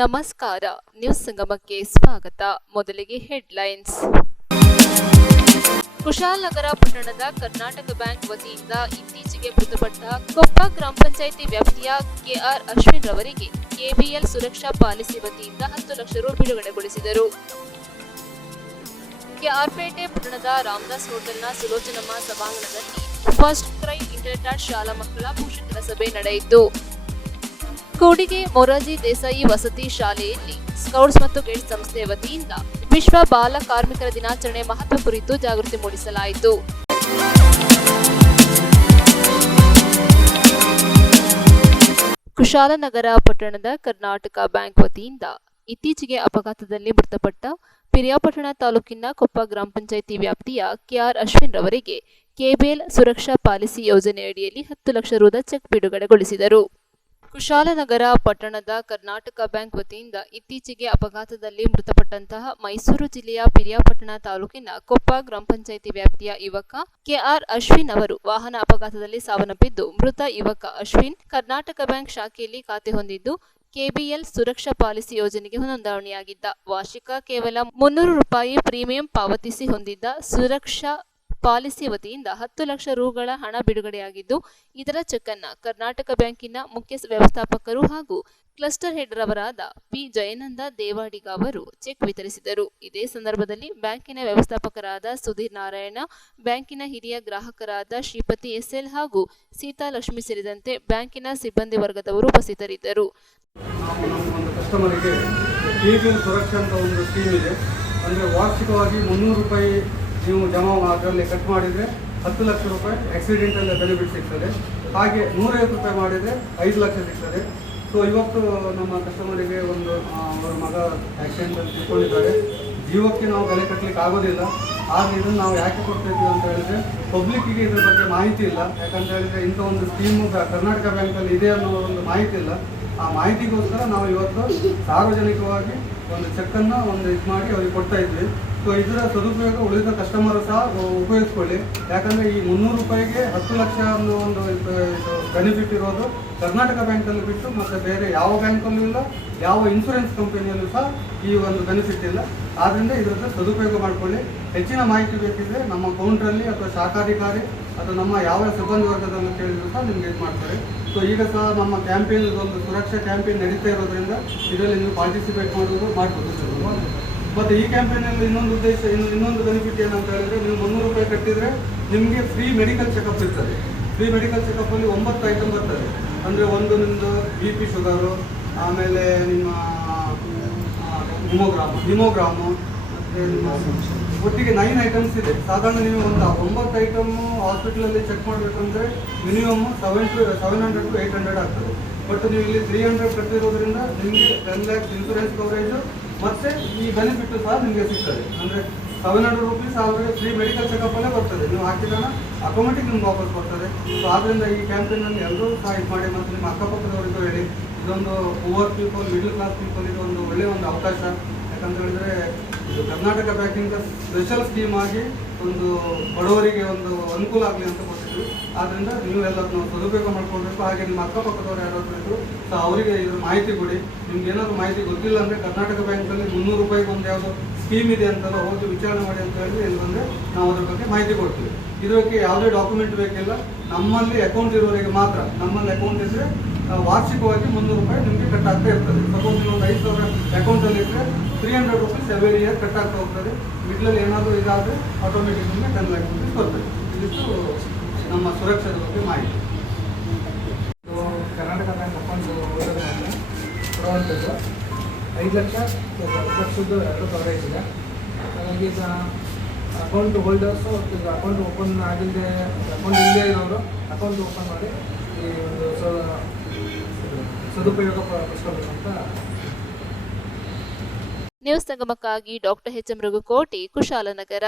ನಮಸ್ಕಾರ. ನ್ಯೂಸ್ ಸಂಗಮಕ್ಕೆ ಸ್ವಾಗತ. ಮೊದಲಿಗೆ ಹೆಡ್ಲೈನ್ಸ್. ಕುಶಾಲನಗರ ಪಟ್ಟಣದ ಕರ್ನಾಟಕ ಬ್ಯಾಂಕ್ ವತಿಯಿಂದ ಇತ್ತೀಚೆಗೆ ಮೃತಪಟ್ಟ ಕೊಪ್ಪ ಗ್ರಾಮ ಪಂಚಾಯಿತಿ ವ್ಯಾಪ್ತಿಯ ಕೆಆರ್ ಅಶ್ವಿನ್ ರವರಿಗೆ ಕೆಬಿಎಲ್ ಸುರಕ್ಷಾ ಪಾಲಿಸಿ ವತಿಯಿಂದ 10 ಲಕ್ಷ ರು ಬಿಡುಗಡೆಗೊಳಿಸಿದರು. ಕೆಆರ್ಪೇಟೆ ಪಟ್ಟಣದ ರಾಮದಾಸ್ ಹೋಟೆಲ್ನ ಸುಲೋಚನಮ್ಮ ಸಭಾಂಗಣದಲ್ಲಿ ಫಸ್ಟ್ ಕ್ರೈ ಇಂಟರ್ನೆಟ್ ಶಾಲಾ ಮಕ್ಕಳ ಪೋಷಕರ ಸಭೆ ನಡೆಯಿತು. ಕೂಡಿಗೆ ಮೊರಾರ್ಜಿ ದೇಸಾಯಿ ವಸತಿ ಶಾಲೆಯಲ್ಲಿ ಸ್ಕೌಟ್ಸ್ ಮತ್ತು ಗೈಡ್ಸ್ ಸಂಸ್ಥೆ ವತಿಯಿಂದ ವಿಶ್ವ ಬಾಲ ಕಾರ್ಮಿಕರ ದಿನಾಚರಣೆ ಮಹತ್ವ ಕುರಿತು ಜಾಗೃತಿ ಮೂಡಿಸಲಾಯಿತು. ಕುಶಾಲನಗರ ಪಟ್ಟಣದ ಕರ್ನಾಟಕ ಬ್ಯಾಂಕ್ ವತಿಯಿಂದ ಇತ್ತೀಚೆಗೆ ಅಪಘಾತದಲ್ಲಿ ಮೃತಪಟ್ಟ ಪಿರಿಯಾಪಟ್ಟಣ ತಾಲೂಕಿನ ಕೊಪ್ಪ ಗ್ರಾಮ ಪಂಚಾಯಿತಿ ವ್ಯಾಪ್ತಿಯ ಕೆಆರ್ ಅಶ್ವಿನ್ ರವರಿಗೆ ಕೆಬಿಎಲ್ ಸುರಕ್ಷಾ ಪಾಲಿಸಿ ಯೋಜನೆಯಡಿಯಲ್ಲಿ 10 ಲಕ್ಷ ರುದ ಚೆಕ್ ಬಿಡುಗಡೆಗೊಳಿಸಿದರು. ಕುಶಾಲನಗರ ಪಟ್ಟಣದ ಕರ್ನಾಟಕ ಬ್ಯಾಂಕ್ ವತಿಯಿಂದ ಇತ್ತೀಚೆಗೆ ಅಪಘಾತದಲ್ಲಿ ಮೃತಪಟ್ಟಂತಹ ಮೈಸೂರು ಜಿಲ್ಲೆಯ ಪಿರಿಯಾಪಟ್ಟಣ ತಾಲೂಕಿನ ಕೊಪ್ಪ ಗ್ರಾಮ ಪಂಚಾಯಿತಿ ವ್ಯಾಪ್ತಿಯ ಯುವಕ ಕೆಆರ್ ಅಶ್ವಿನ್ ಅವರು ವಾಹನ ಅಪಘಾತದಲ್ಲಿ ಸಾವನ್ನಪ್ಪಿದ್ದು, ಮೃತ ಯುವಕ ಅಶ್ವಿನ್ ಕರ್ನಾಟಕ ಬ್ಯಾಂಕ್ ಶಾಖೆಯಲ್ಲಿ ಖಾತೆ ಹೊಂದಿದ್ದು ಕೆಬಿಎಲ್ ಸುರಕ್ಷಾ ಪಾಲಿಸಿ ಯೋಜನೆಗೆ ನೋಂದಣಿಯಾಗಿದ್ದ. ವಾರ್ಷಿಕ ಕೇವಲ 300 ರೂಪಾಯಿ ಪ್ರೀಮಿಯಂ ಪಾವತಿಸಿ ಹೊಂದಿದ್ದ ಸುರಕ್ಷಾ ಪಾಲಿಸಿ ವತಿಯಿಂದ 10 ಲಕ್ಷ ರುಗಳ ಹಣ ಬಿಡುಗಡೆಯಾಗಿದ್ದು, ಇದರ ಚೆಕ್ ಅನ್ನು ಕರ್ನಾಟಕ ಬ್ಯಾಂಕಿನ ಮುಖ್ಯ ವ್ಯವಸ್ಥಾಪಕರು ಹಾಗೂ cluster head ರವರಾದ P Jayananda Devadiga ಅವರು ಚೆಕ್ ವಿತರಿಸಿದರು. ಇದೇ ಸಂದರ್ಭದಲ್ಲಿ ಬ್ಯಾಂಕಿನ ವ್ಯವಸ್ಥಾಪಕರಾದ ಸುಧೀರ್ ನಾರಾಯಣ, ಬ್ಯಾಂಕಿನ ಹಿರಿಯ ಗ್ರಾಹಕರಾದ ಶ್ರೀಪತಿ ಎಸ್ಎಲ್ ಹಾಗೂ ಸೀತಾ ಲಕ್ಷ್ಮಿ ಸೇರಿದಂತೆ ಬ್ಯಾಂಕಿನ ಸಿಬ್ಬಂದಿ ವರ್ಗದವರು ಉಪಸ್ಥಿತರಿದ್ದರು. ವಾರ್ಷಿಕವಾಗಿ 300 ರೂಪಾಯಿ ನೀವು ಜಮಾ ಅದರಲ್ಲಿ ಕಟ್ ಮಾಡಿದರೆ 10 ಲಕ್ಷ ರೂಪಾಯಿ ಆಕ್ಸಿಡೆಂಟಲ್ ಬೆನಿಫಿಟ್ ಸಿಗ್ತದೆ. ಹಾಗೆ 150 ರೂಪಾಯಿ ಮಾಡಿದರೆ 5 ಲಕ್ಷ ಸಿಗ್ತದೆ. ಸೊ ಇವತ್ತು ನಮ್ಮ ಕಸ್ಟಮರಿಗೆ ಅವರ ಮಗ ಆಕ್ಸಿಡೆಂಟಲ್ಲಿ ತಿಳ್ಕೊಂಡಿದ್ದಾರೆ. ಜೀವಕ್ಕೆ ನಾವು ಬೆಲೆ ಕಟ್ಟಲಿಕ್ಕೆ ಆಗೋದಿಲ್ಲ. ಆದರೆ ಇದನ್ನು ನಾವು ಯಾಕೆ ಕೊಡ್ತಾಯಿದ್ದೀವಿ ಅಂತ ಹೇಳಿದ್ರೆ, ಪಬ್ಲಿಕ್ಕಿಗೆ ಇದ್ರ ಬಗ್ಗೆ ಮಾಹಿತಿ ಇಲ್ಲ. ಯಾಕಂತ ಹೇಳಿದ್ರೆ ಇಂಥ ಒಂದು ಸ್ಕೀಮು ಕರ್ನಾಟಕ ಬ್ಯಾಂಕಲ್ಲಿ ಇದೆ ಅನ್ನೋ ಒಂದು ಮಾಹಿತಿ ಇಲ್ಲ. ಆ ಮಾಹಿತಿಗೋಸ್ಕರ ನಾವು ಇವತ್ತು ಸಾರ್ವಜನಿಕವಾಗಿ ಒಂದು ಚೆಕ್ಕನ್ನು ಇದು ಮಾಡಿ ಅವ್ರಿಗೆ ಕೊಡ್ತಾ ಇದ್ವಿ. ಸೊ ಇದರ ಸದುಪಯೋಗ ಉಳಿದ ಕಸ್ಟಮರ್ ಸಹ ಉಪಯೋಗಿಸ್ಕೊಳ್ಳಿ. ಯಾಕಂದರೆ ಈ 300 ರೂಪಾಯಿಗೆ 10 ಲಕ್ಷ ಅನ್ನೋ ಒಂದು ಬೆನಿಫಿಟ್ ಇರೋದು ಕರ್ನಾಟಕ ಬ್ಯಾಂಕಲ್ಲಿ ಬಿಟ್ಟು ಮತ್ತು ಬೇರೆ ಯಾವ ಬ್ಯಾಂಕಲ್ಲೂ ಇಲ್ಲ, ಯಾವ ಇನ್ಶೂರೆನ್ಸ್ ಕಂಪನಿಯಲ್ಲೂ ಸಹ ಈ ಒಂದು ಬೆನಿಫಿಟ್ ಇಲ್ಲ. ಆದ್ದರಿಂದ ಇದರ ಸದುಪಯೋಗ ಮಾಡಿಕೊಳ್ಳಿ. ಹೆಚ್ಚಿನ ಮಾಹಿತಿ ಬೇಕಿದ್ರೆ ನಮ್ಮ ಕೌಂಟ್ರಲ್ಲಿ ಅಥವಾ ಶಾಖಾಧಿಕಾರಿ ಅಥವಾ ನಮ್ಮ ಯಾವ ಸಿಬ್ಬಂದಿ ವರ್ಗದಲ್ಲಿ ಕೇಳಿದ್ರು ಸಹ ನಿಮ್ಗೆ ಇದು ಮಾಡ್ತಾರೆ. ಸೊ ಈಗ ಸಹ ನಮ್ಮ ಕ್ಯಾಂಪೇನ್ ಒಂದು ಸುರಕ್ಷಾ ಕ್ಯಾಂಪೇನ್ ನಡೀತಾ ಇರೋದ್ರಿಂದ ಇದರಲ್ಲಿ ನೀವು ಪಾರ್ಟಿಸಿಪೇಟ್ ಮಾಡ್ಬೋದು. ಮತ್ತು ಈ ಕ್ಯಾಂಪೇನಲ್ಲಿ ಇನ್ನೊಂದು ಉದ್ದೇಶ, ಇನ್ನೊಂದು ಬೆನಿಫಿಟ್ ಏನಂತ ಹೇಳಿದ್ರೆ, ನೀವು 300 ರೂಪಾಯಿ ಕಟ್ಟಿದರೆ ನಿಮಗೆ ಫ್ರೀ ಮೆಡಿಕಲ್ ಚೆಕಪ್ ಇರ್ತದೆ. ಫ್ರೀ ಮೆಡಿಕಲ್ ಚೆಕಪ್ಪಲ್ಲಿ 9 ಐಟಮ್ ಬರ್ತದೆ. ಅಂದರೆ ಒಂದು ನಿಮ್ಮದು BP ಶುಗರು, ಆಮೇಲೆ ನಿಮ್ಮ ಹಿಮೋಗ್ರಾಮು ಮತ್ತು ನಿಮ್ಮ ಒಟ್ಟಿಗೆ 9 ಐಟಮ್ಸ್ ಇದೆ. ಸಾಧಾರಣ ನೀವು ಒಂದು 9 ಐಟಮು ಹಾಸ್ಪಿಟಲಲ್ಲಿ ಚೆಕ್ ಮಾಡಬೇಕಂದ್ರೆ ಮಿನಿಮಮ್ 700 to 800 ಆಗ್ತದೆ. ಬಟ್ ನೀವು ಇಲ್ಲಿ 300 ಕಟ್ಟಿರೋದ್ರಿಂದ ನಿಮಗೆ 10 lakhs ಇನ್ಶೂರೆನ್ಸ್ ಕವರೇಜು ಮತ್ತು ಈ ಬೆನಿಫಿಟ್ಟು ಸಹ ನಿಮಗೆ ಸಿಗ್ತದೆ. ಅಂದರೆ 700 ರೂಪೀಸ್ ಆದರೆ ಫ್ರೀ ಮೆಡಿಕಲ್ ಚೆಕಪ್ಪಲ್ಲೇ ಬರ್ತದೆ. ನೀವು ಹಾಕಿದಾಗ ಆಟೋಮೆಟಿಕ್ ನಿಮ್ಗೆ ವಾಪಸ್ ಬರ್ತದೆ. ಸೊ ಆದ್ದರಿಂದ ಈ ಕ್ಯಾಂಪೇನಲ್ಲಿ ಎಲ್ಲರೂ ಸಹ ಇದು ಮಾಡಿ. ಮತ್ತು ನಿಮ್ಮ ಅಕ್ಕಪಕ್ಕದವರಿಗೂ ಹೇಳಿ, ಇದೊಂದು poor people, middle class people ಇದು ಒಂದು ಒಳ್ಳೆಯ ಒಂದು ಅವಕಾಶ. ಯಾಕಂತ ಹೇಳಿದ್ರೆ ಇದು ಕರ್ನಾಟಕ ಬ್ಯಾಂಕಿಂದ ಸ್ಪೆಷಲ್ ಸ್ಕೀಮ್ ಆಗಿ ಒಂದು ಬಡವರಿಗೆ ಒಂದು ಅನುಕೂಲ ಆಗಲಿ ಅಂತ ಕೊಟ್ಟಿದ್ವಿ. ಆದ್ದರಿಂದ ನೀವೆಲ್ಲರೂ ಸದುಪಯೋಗ ಮಾಡ್ಕೊಳ್ಬೇಕು. ಹಾಗೆ ನಿಮ್ಮ ಅಕ್ಕಪಕ್ಕದವ್ರು ಯಾರಾದರೂ ಇದ್ರು ಸಹ ಅವರಿಗೆ ಇದ್ರ ಮಾಹಿತಿ ಕೊಡಿ. ನಿಮ್ಗೆ ಏನಾದರೂ ಮಾಹಿತಿ ಗೊತ್ತಿಲ್ಲ ಅಂದರೆ ಕರ್ನಾಟಕ ಬ್ಯಾಂಕಲ್ಲಿ 300 ರೂಪಾಯಿಗೆ ಒಂದು ಯಾವುದೋ ಸ್ಕೀಮ್ ಇದೆ ಅಂತಲ್ಲ, ಹೋಗಿ ವಿಚಾರಣೆ ಮಾಡಿ ಅಂತ ಹೇಳಿ ಇಲ್ಲಿ ಬಂದರೆ ನಾವು ಅದ್ರ ಬಗ್ಗೆ ಮಾಹಿತಿ ಕೊಡ್ತೀವಿ. ಇದಕ್ಕೆ ಯಾವುದೇ ಡಾಕ್ಯುಮೆಂಟ್ ಬೇಕಿಲ್ಲ. ನಮ್ಮಲ್ಲಿ ಅಕೌಂಟ್ ಇರೋರಿಗೆ ಮಾತ್ರ. ನಮ್ಮಲ್ಲಿ ಅಕೌಂಟ್ ಇದ್ದರೆ ವಾರ್ಷಿಕವಾಗಿ 300 ರೂಪಾಯಿ ನಿಮಗೆ ಕಟ್ ಆಗ್ತಾ ಇರ್ತದೆ. ಸಪೋಸ್ ನೀವು ಒಂದು 5,000 ಅಕೌಂಟಲ್ಲಿ ಇದ್ದರೆ 300 ರೂಪೀಸ್ ಎವ್ರಿ ಇಯರ್ ಕಟ್ ಆಗ್ತಾ ಹೋಗ್ತದೆ. ಮಿಡ್ಲಲ್ಲಿ ಏನಾದರೂ ಇದಾದರೆ ಆಟೋಮೆಟಿಕ್ ನಿಮಗೆ 10 lakh ರೂಪೀಸ್ ಬರ್ತದೆ. ಇದಿಷ್ಟು ನಮ್ಮ ಸುರಕ್ಷತೆ ಬಗ್ಗೆ ಮಾಹಿತಿ. ಕರ್ನಾಟಕ ಬ್ಯಾಂಕ್ ಅಕೌಂಟ್ ಕೊಡುವಂಥದ್ದು 5 ಲಕ್ಷ 10 ಲಕ್ಷದ್ದು 2 ಕವರೇಜ್ ಇದೆ. ಹಾಗಾಗಿ ಈಗ ಅಕೌಂಟ್ ಹೋಲ್ಡರ್ಸು ಈಗ ಅಕೌಂಟ್ ಓಪನ್ ಆಗಿಲ್ಲದೆ, ಅಕೌಂಟ್ ಇಲ್ಲದೆ ಇರೋರು ಅಕೌಂಟ್ ಓಪನ್ ಮಾಡಿ ಈ ಒಂದು ಸದುಪಯೋಗ ಪಡಿಸ್ಕೋಬೇಕು ಅಂತ. ನ್ಯೂಸ್ ಸಂಗಮಕ್ಕಾಗಿ ಡಾಕ್ಟರ್ ಎಚ್.ಎಂ. ರಘುಕೋಟಿ, ಕುಶಾಲನಗರ.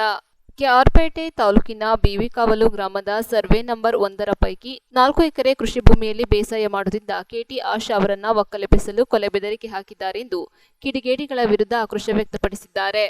ಕೆಆರ್ಪೇಟೆ ತಾಲೂಕಿನ ಬಿವಿಕಾವಲು ಗ್ರಾಮದ ಸರ್ವೆ ನಂಬರ್ 1 ಪೈಕಿ 4 ಎಕರೆ ಕೃಷಿ ಭೂಮಿಯಲ್ಲಿ ಬೇಸಾಯ ಮಾಡುತ್ತಿದ್ದ ಕೆಟಿ ಆಶಾ ಅವರನ್ನ ಒಕ್ಕಲೆಬ್ಬಿಸಲು ಕೊಲೆ ಬೆದರಿಕೆ ಹಾಕಿದ್ದಾರೆಂದು ಕಿಡಿಗೇಡಿಗಳ ವಿರುದ್ಧ ಆಕ್ರೋಶ ವ್ಯಕ್ತಪಡಿಸಿದ್ದಾರೆ.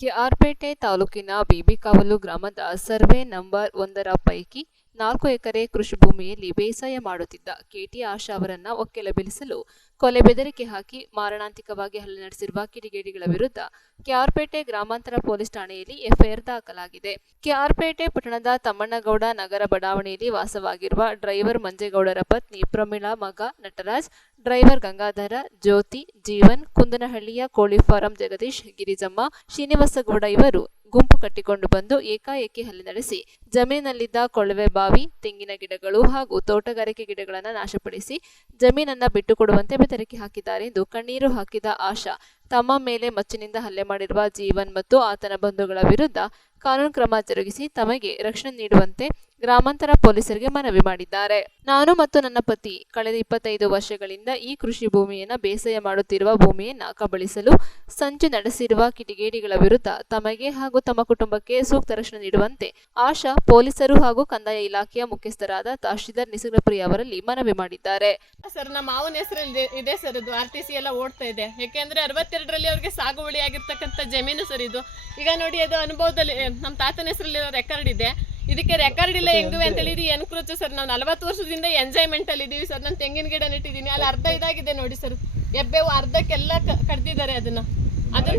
ಕೆಆರ್ಪೇಟೆ ತಾಲೂಕಿನ ಬಿಬಿಕಾವಲು ಗ್ರಾಮದ ಸರ್ವೆ ನಂಬರ್ 1 ಪೈಕಿ 4 ಎಕರೆ ಕೃಷಿ ಭೂಮಿಯಲ್ಲಿ ಬೇಸಾಯ ಮಾಡುತ್ತಿದ್ದ ಕೆಟಿ ಆಶಾ ಅವರನ್ನ ಒಕ್ಕೆಲಬೆಲಿಸಲು ಕೊಲೆ ಬೆದರಿಕೆ ಹಾಕಿ ಮಾರಣಾಂತಿಕವಾಗಿ ಹಲ್ಲೆ ನಡೆಸಿರುವ ಕಿಡಿಗೇಡಿಗಳ ವಿರುದ್ಧ ಕೆಆರ್ಪೇಟೆ ಗ್ರಾಮಾಂತರ ಪೊಲೀಸ್ ಠಾಣೆಯಲ್ಲಿ ಎಫ್ಐಆರ್ ದಾಖಲಾಗಿದೆ. ಕೆಆರ್ಪೇಟೆ ಪಟ್ಟಣದ ತಮ್ಮಣ್ಣಗೌಡ ನಗರ ಬಡಾವಣೆಯಲ್ಲಿ ವಾಸವಾಗಿರುವ ಡ್ರೈವರ್ ಮಂಜೇಗೌಡರ ಪತ್ನಿ ಪ್ರಮೀಳಾ, ಮಗ ನಟರಾಜ್, ಡ್ರೈವರ್ ಗಂಗಾಧರ, ಜ್ಯೋತಿ, ಜೀವನ್, ಕುಂದನಹಳ್ಳಿಯ ಕೋಳಿ ಫಾರಂ ಜಗದೀಶ್, ಗಿರಿಜಮ್ಮ, ಶ್ರೀನಿವಾಸಗೌಡ ಇವರು ಗುಂಪು ಕಟ್ಟಿಕೊಂಡು ಬಂದು ಏಕಾಏಕಿ ಹಲ್ಲೆ ನಡೆಸಿ ಜಮೀನಿನಲ್ಲಿದ್ದ ಕೊಳವೆ ಬಾವಿ, ತೆಂಗಿನ ಗಿಡಗಳು ಹಾಗೂ ತೋಟಗಾರಿಕೆ ಗಿಡಗಳನ್ನು ನಾಶಪಡಿಸಿ ಜಮೀನನ್ನ ಬಿಟ್ಟುಕೊಡುವಂತೆ ಬೆದರಿಕೆ ಹಾಕಿದ್ದಾರೆ ಎಂದು ಕಣ್ಣೀರು ಹಾಕಿದ ಆಶಾ ತಮ್ಮ ಮೇಲೆ ಮಚ್ಚಿನಿಂದ ಹಲ್ಲೆ ಮಾಡಿರುವ ಜೀವನ್ ಮತ್ತು ಆತನ ಬಂಧುಗಳ ವಿರುದ್ಧ ಕಾನೂನು ಕ್ರಮ ಜರುಗಿಸಿ ತಮಗೆ ರಕ್ಷಣೆ ನೀಡುವಂತೆ ಗ್ರಾಮಾಂತರ ಪೊಲೀಸರಿಗೆ ಮನವಿ ಮಾಡಿದ್ದಾರೆ. ನಾನು ಮತ್ತು ನನ್ನ ಪತಿ ಕಳೆದ 25 ವರ್ಷಗಳಿಂದ ಈ ಕೃಷಿ ಭೂಮಿಯನ್ನ ಬೇಸಾಯ ಮಾಡುತ್ತಿರುವ ಭೂಮಿಯನ್ನ ಕಬಳಿಸಲು ಸಂಚು ನಡೆಸಿರುವ ಕಿಡಿಗೇಡಿಗಳ ವಿರುದ್ಧ ತಮಗೆ ಹಾಗೂ ತಮ್ಮ ಕುಟುಂಬಕ್ಕೆ ಸೂಕ್ತ ರಕ್ಷಣೆ ನೀಡುವಂತೆ ಆಶಾ ಪೊಲೀಸರು ಹಾಗೂ ಕಂದಾಯ ಇಲಾಖೆಯ ಮುಖ್ಯಸ್ಥರಾದ ತಹಶೀಲ್ದಾರ್ ನಿಸರ್ಗಪ್ರಿಯ ಅವರಲ್ಲಿ ಮನವಿ ಮಾಡಿದ್ದಾರೆ. ಸರ್, ನಮ್ಮ ಮಾವನ ಹೆಸರಲ್ಲಿ ಇದೆ ಸರ್, ಇದು RTC ಎಲ್ಲ ಓಡ್ತಾ ಇದೆ. ಯಾಕೆಂದ್ರೆ 62ರಲ್ಲಿ ಅವ್ರಿಗೆ ಸಾಗುವಳಿ ಆಗಿರ್ತಕ್ಕಂಥ ಜಮೀನು ಸರ್ ಇದು. ಈಗ ನೋಡಿ, ಅದು ಅನುಭವದಲ್ಲಿ ನಮ್ಮ ತಾತನ ಹೆಸರಲ್ಲಿ ರೆಕಾರ್ಡ್ ಇದೆ. ಇದಕ್ಕೆ ರೆಕಾರ್ಡ್ ಇಲ್ಲ ಹೆಂಗುವೆ ಅಂತೇಳಿ ಇದು ಎನ್ಕ್ರೋಚ್ ಸರ್. ನಾವು 40 ವರ್ಷದಿಂದ ಎಂಜಾಯ್ಮೆಂಟ್ ಅಲ್ಲಿ ಇದೀವಿ ಸರ್. ನಾನು ತೆಂಗಿನ ಗಿಡ ನೆಟ್ಟಿದ್ದೀನಿ, ಅಲ್ಲಿ ಅರ್ಧ ಇದಾಗಿದೆ ನೋಡಿ ಸರ್. ಎಬ್ಬೆವು ಅರ್ಧಕ್ಕೆಲ್ಲ ಕಡ್ದಿದ್ದಾರೆ. ಅದನ್ನ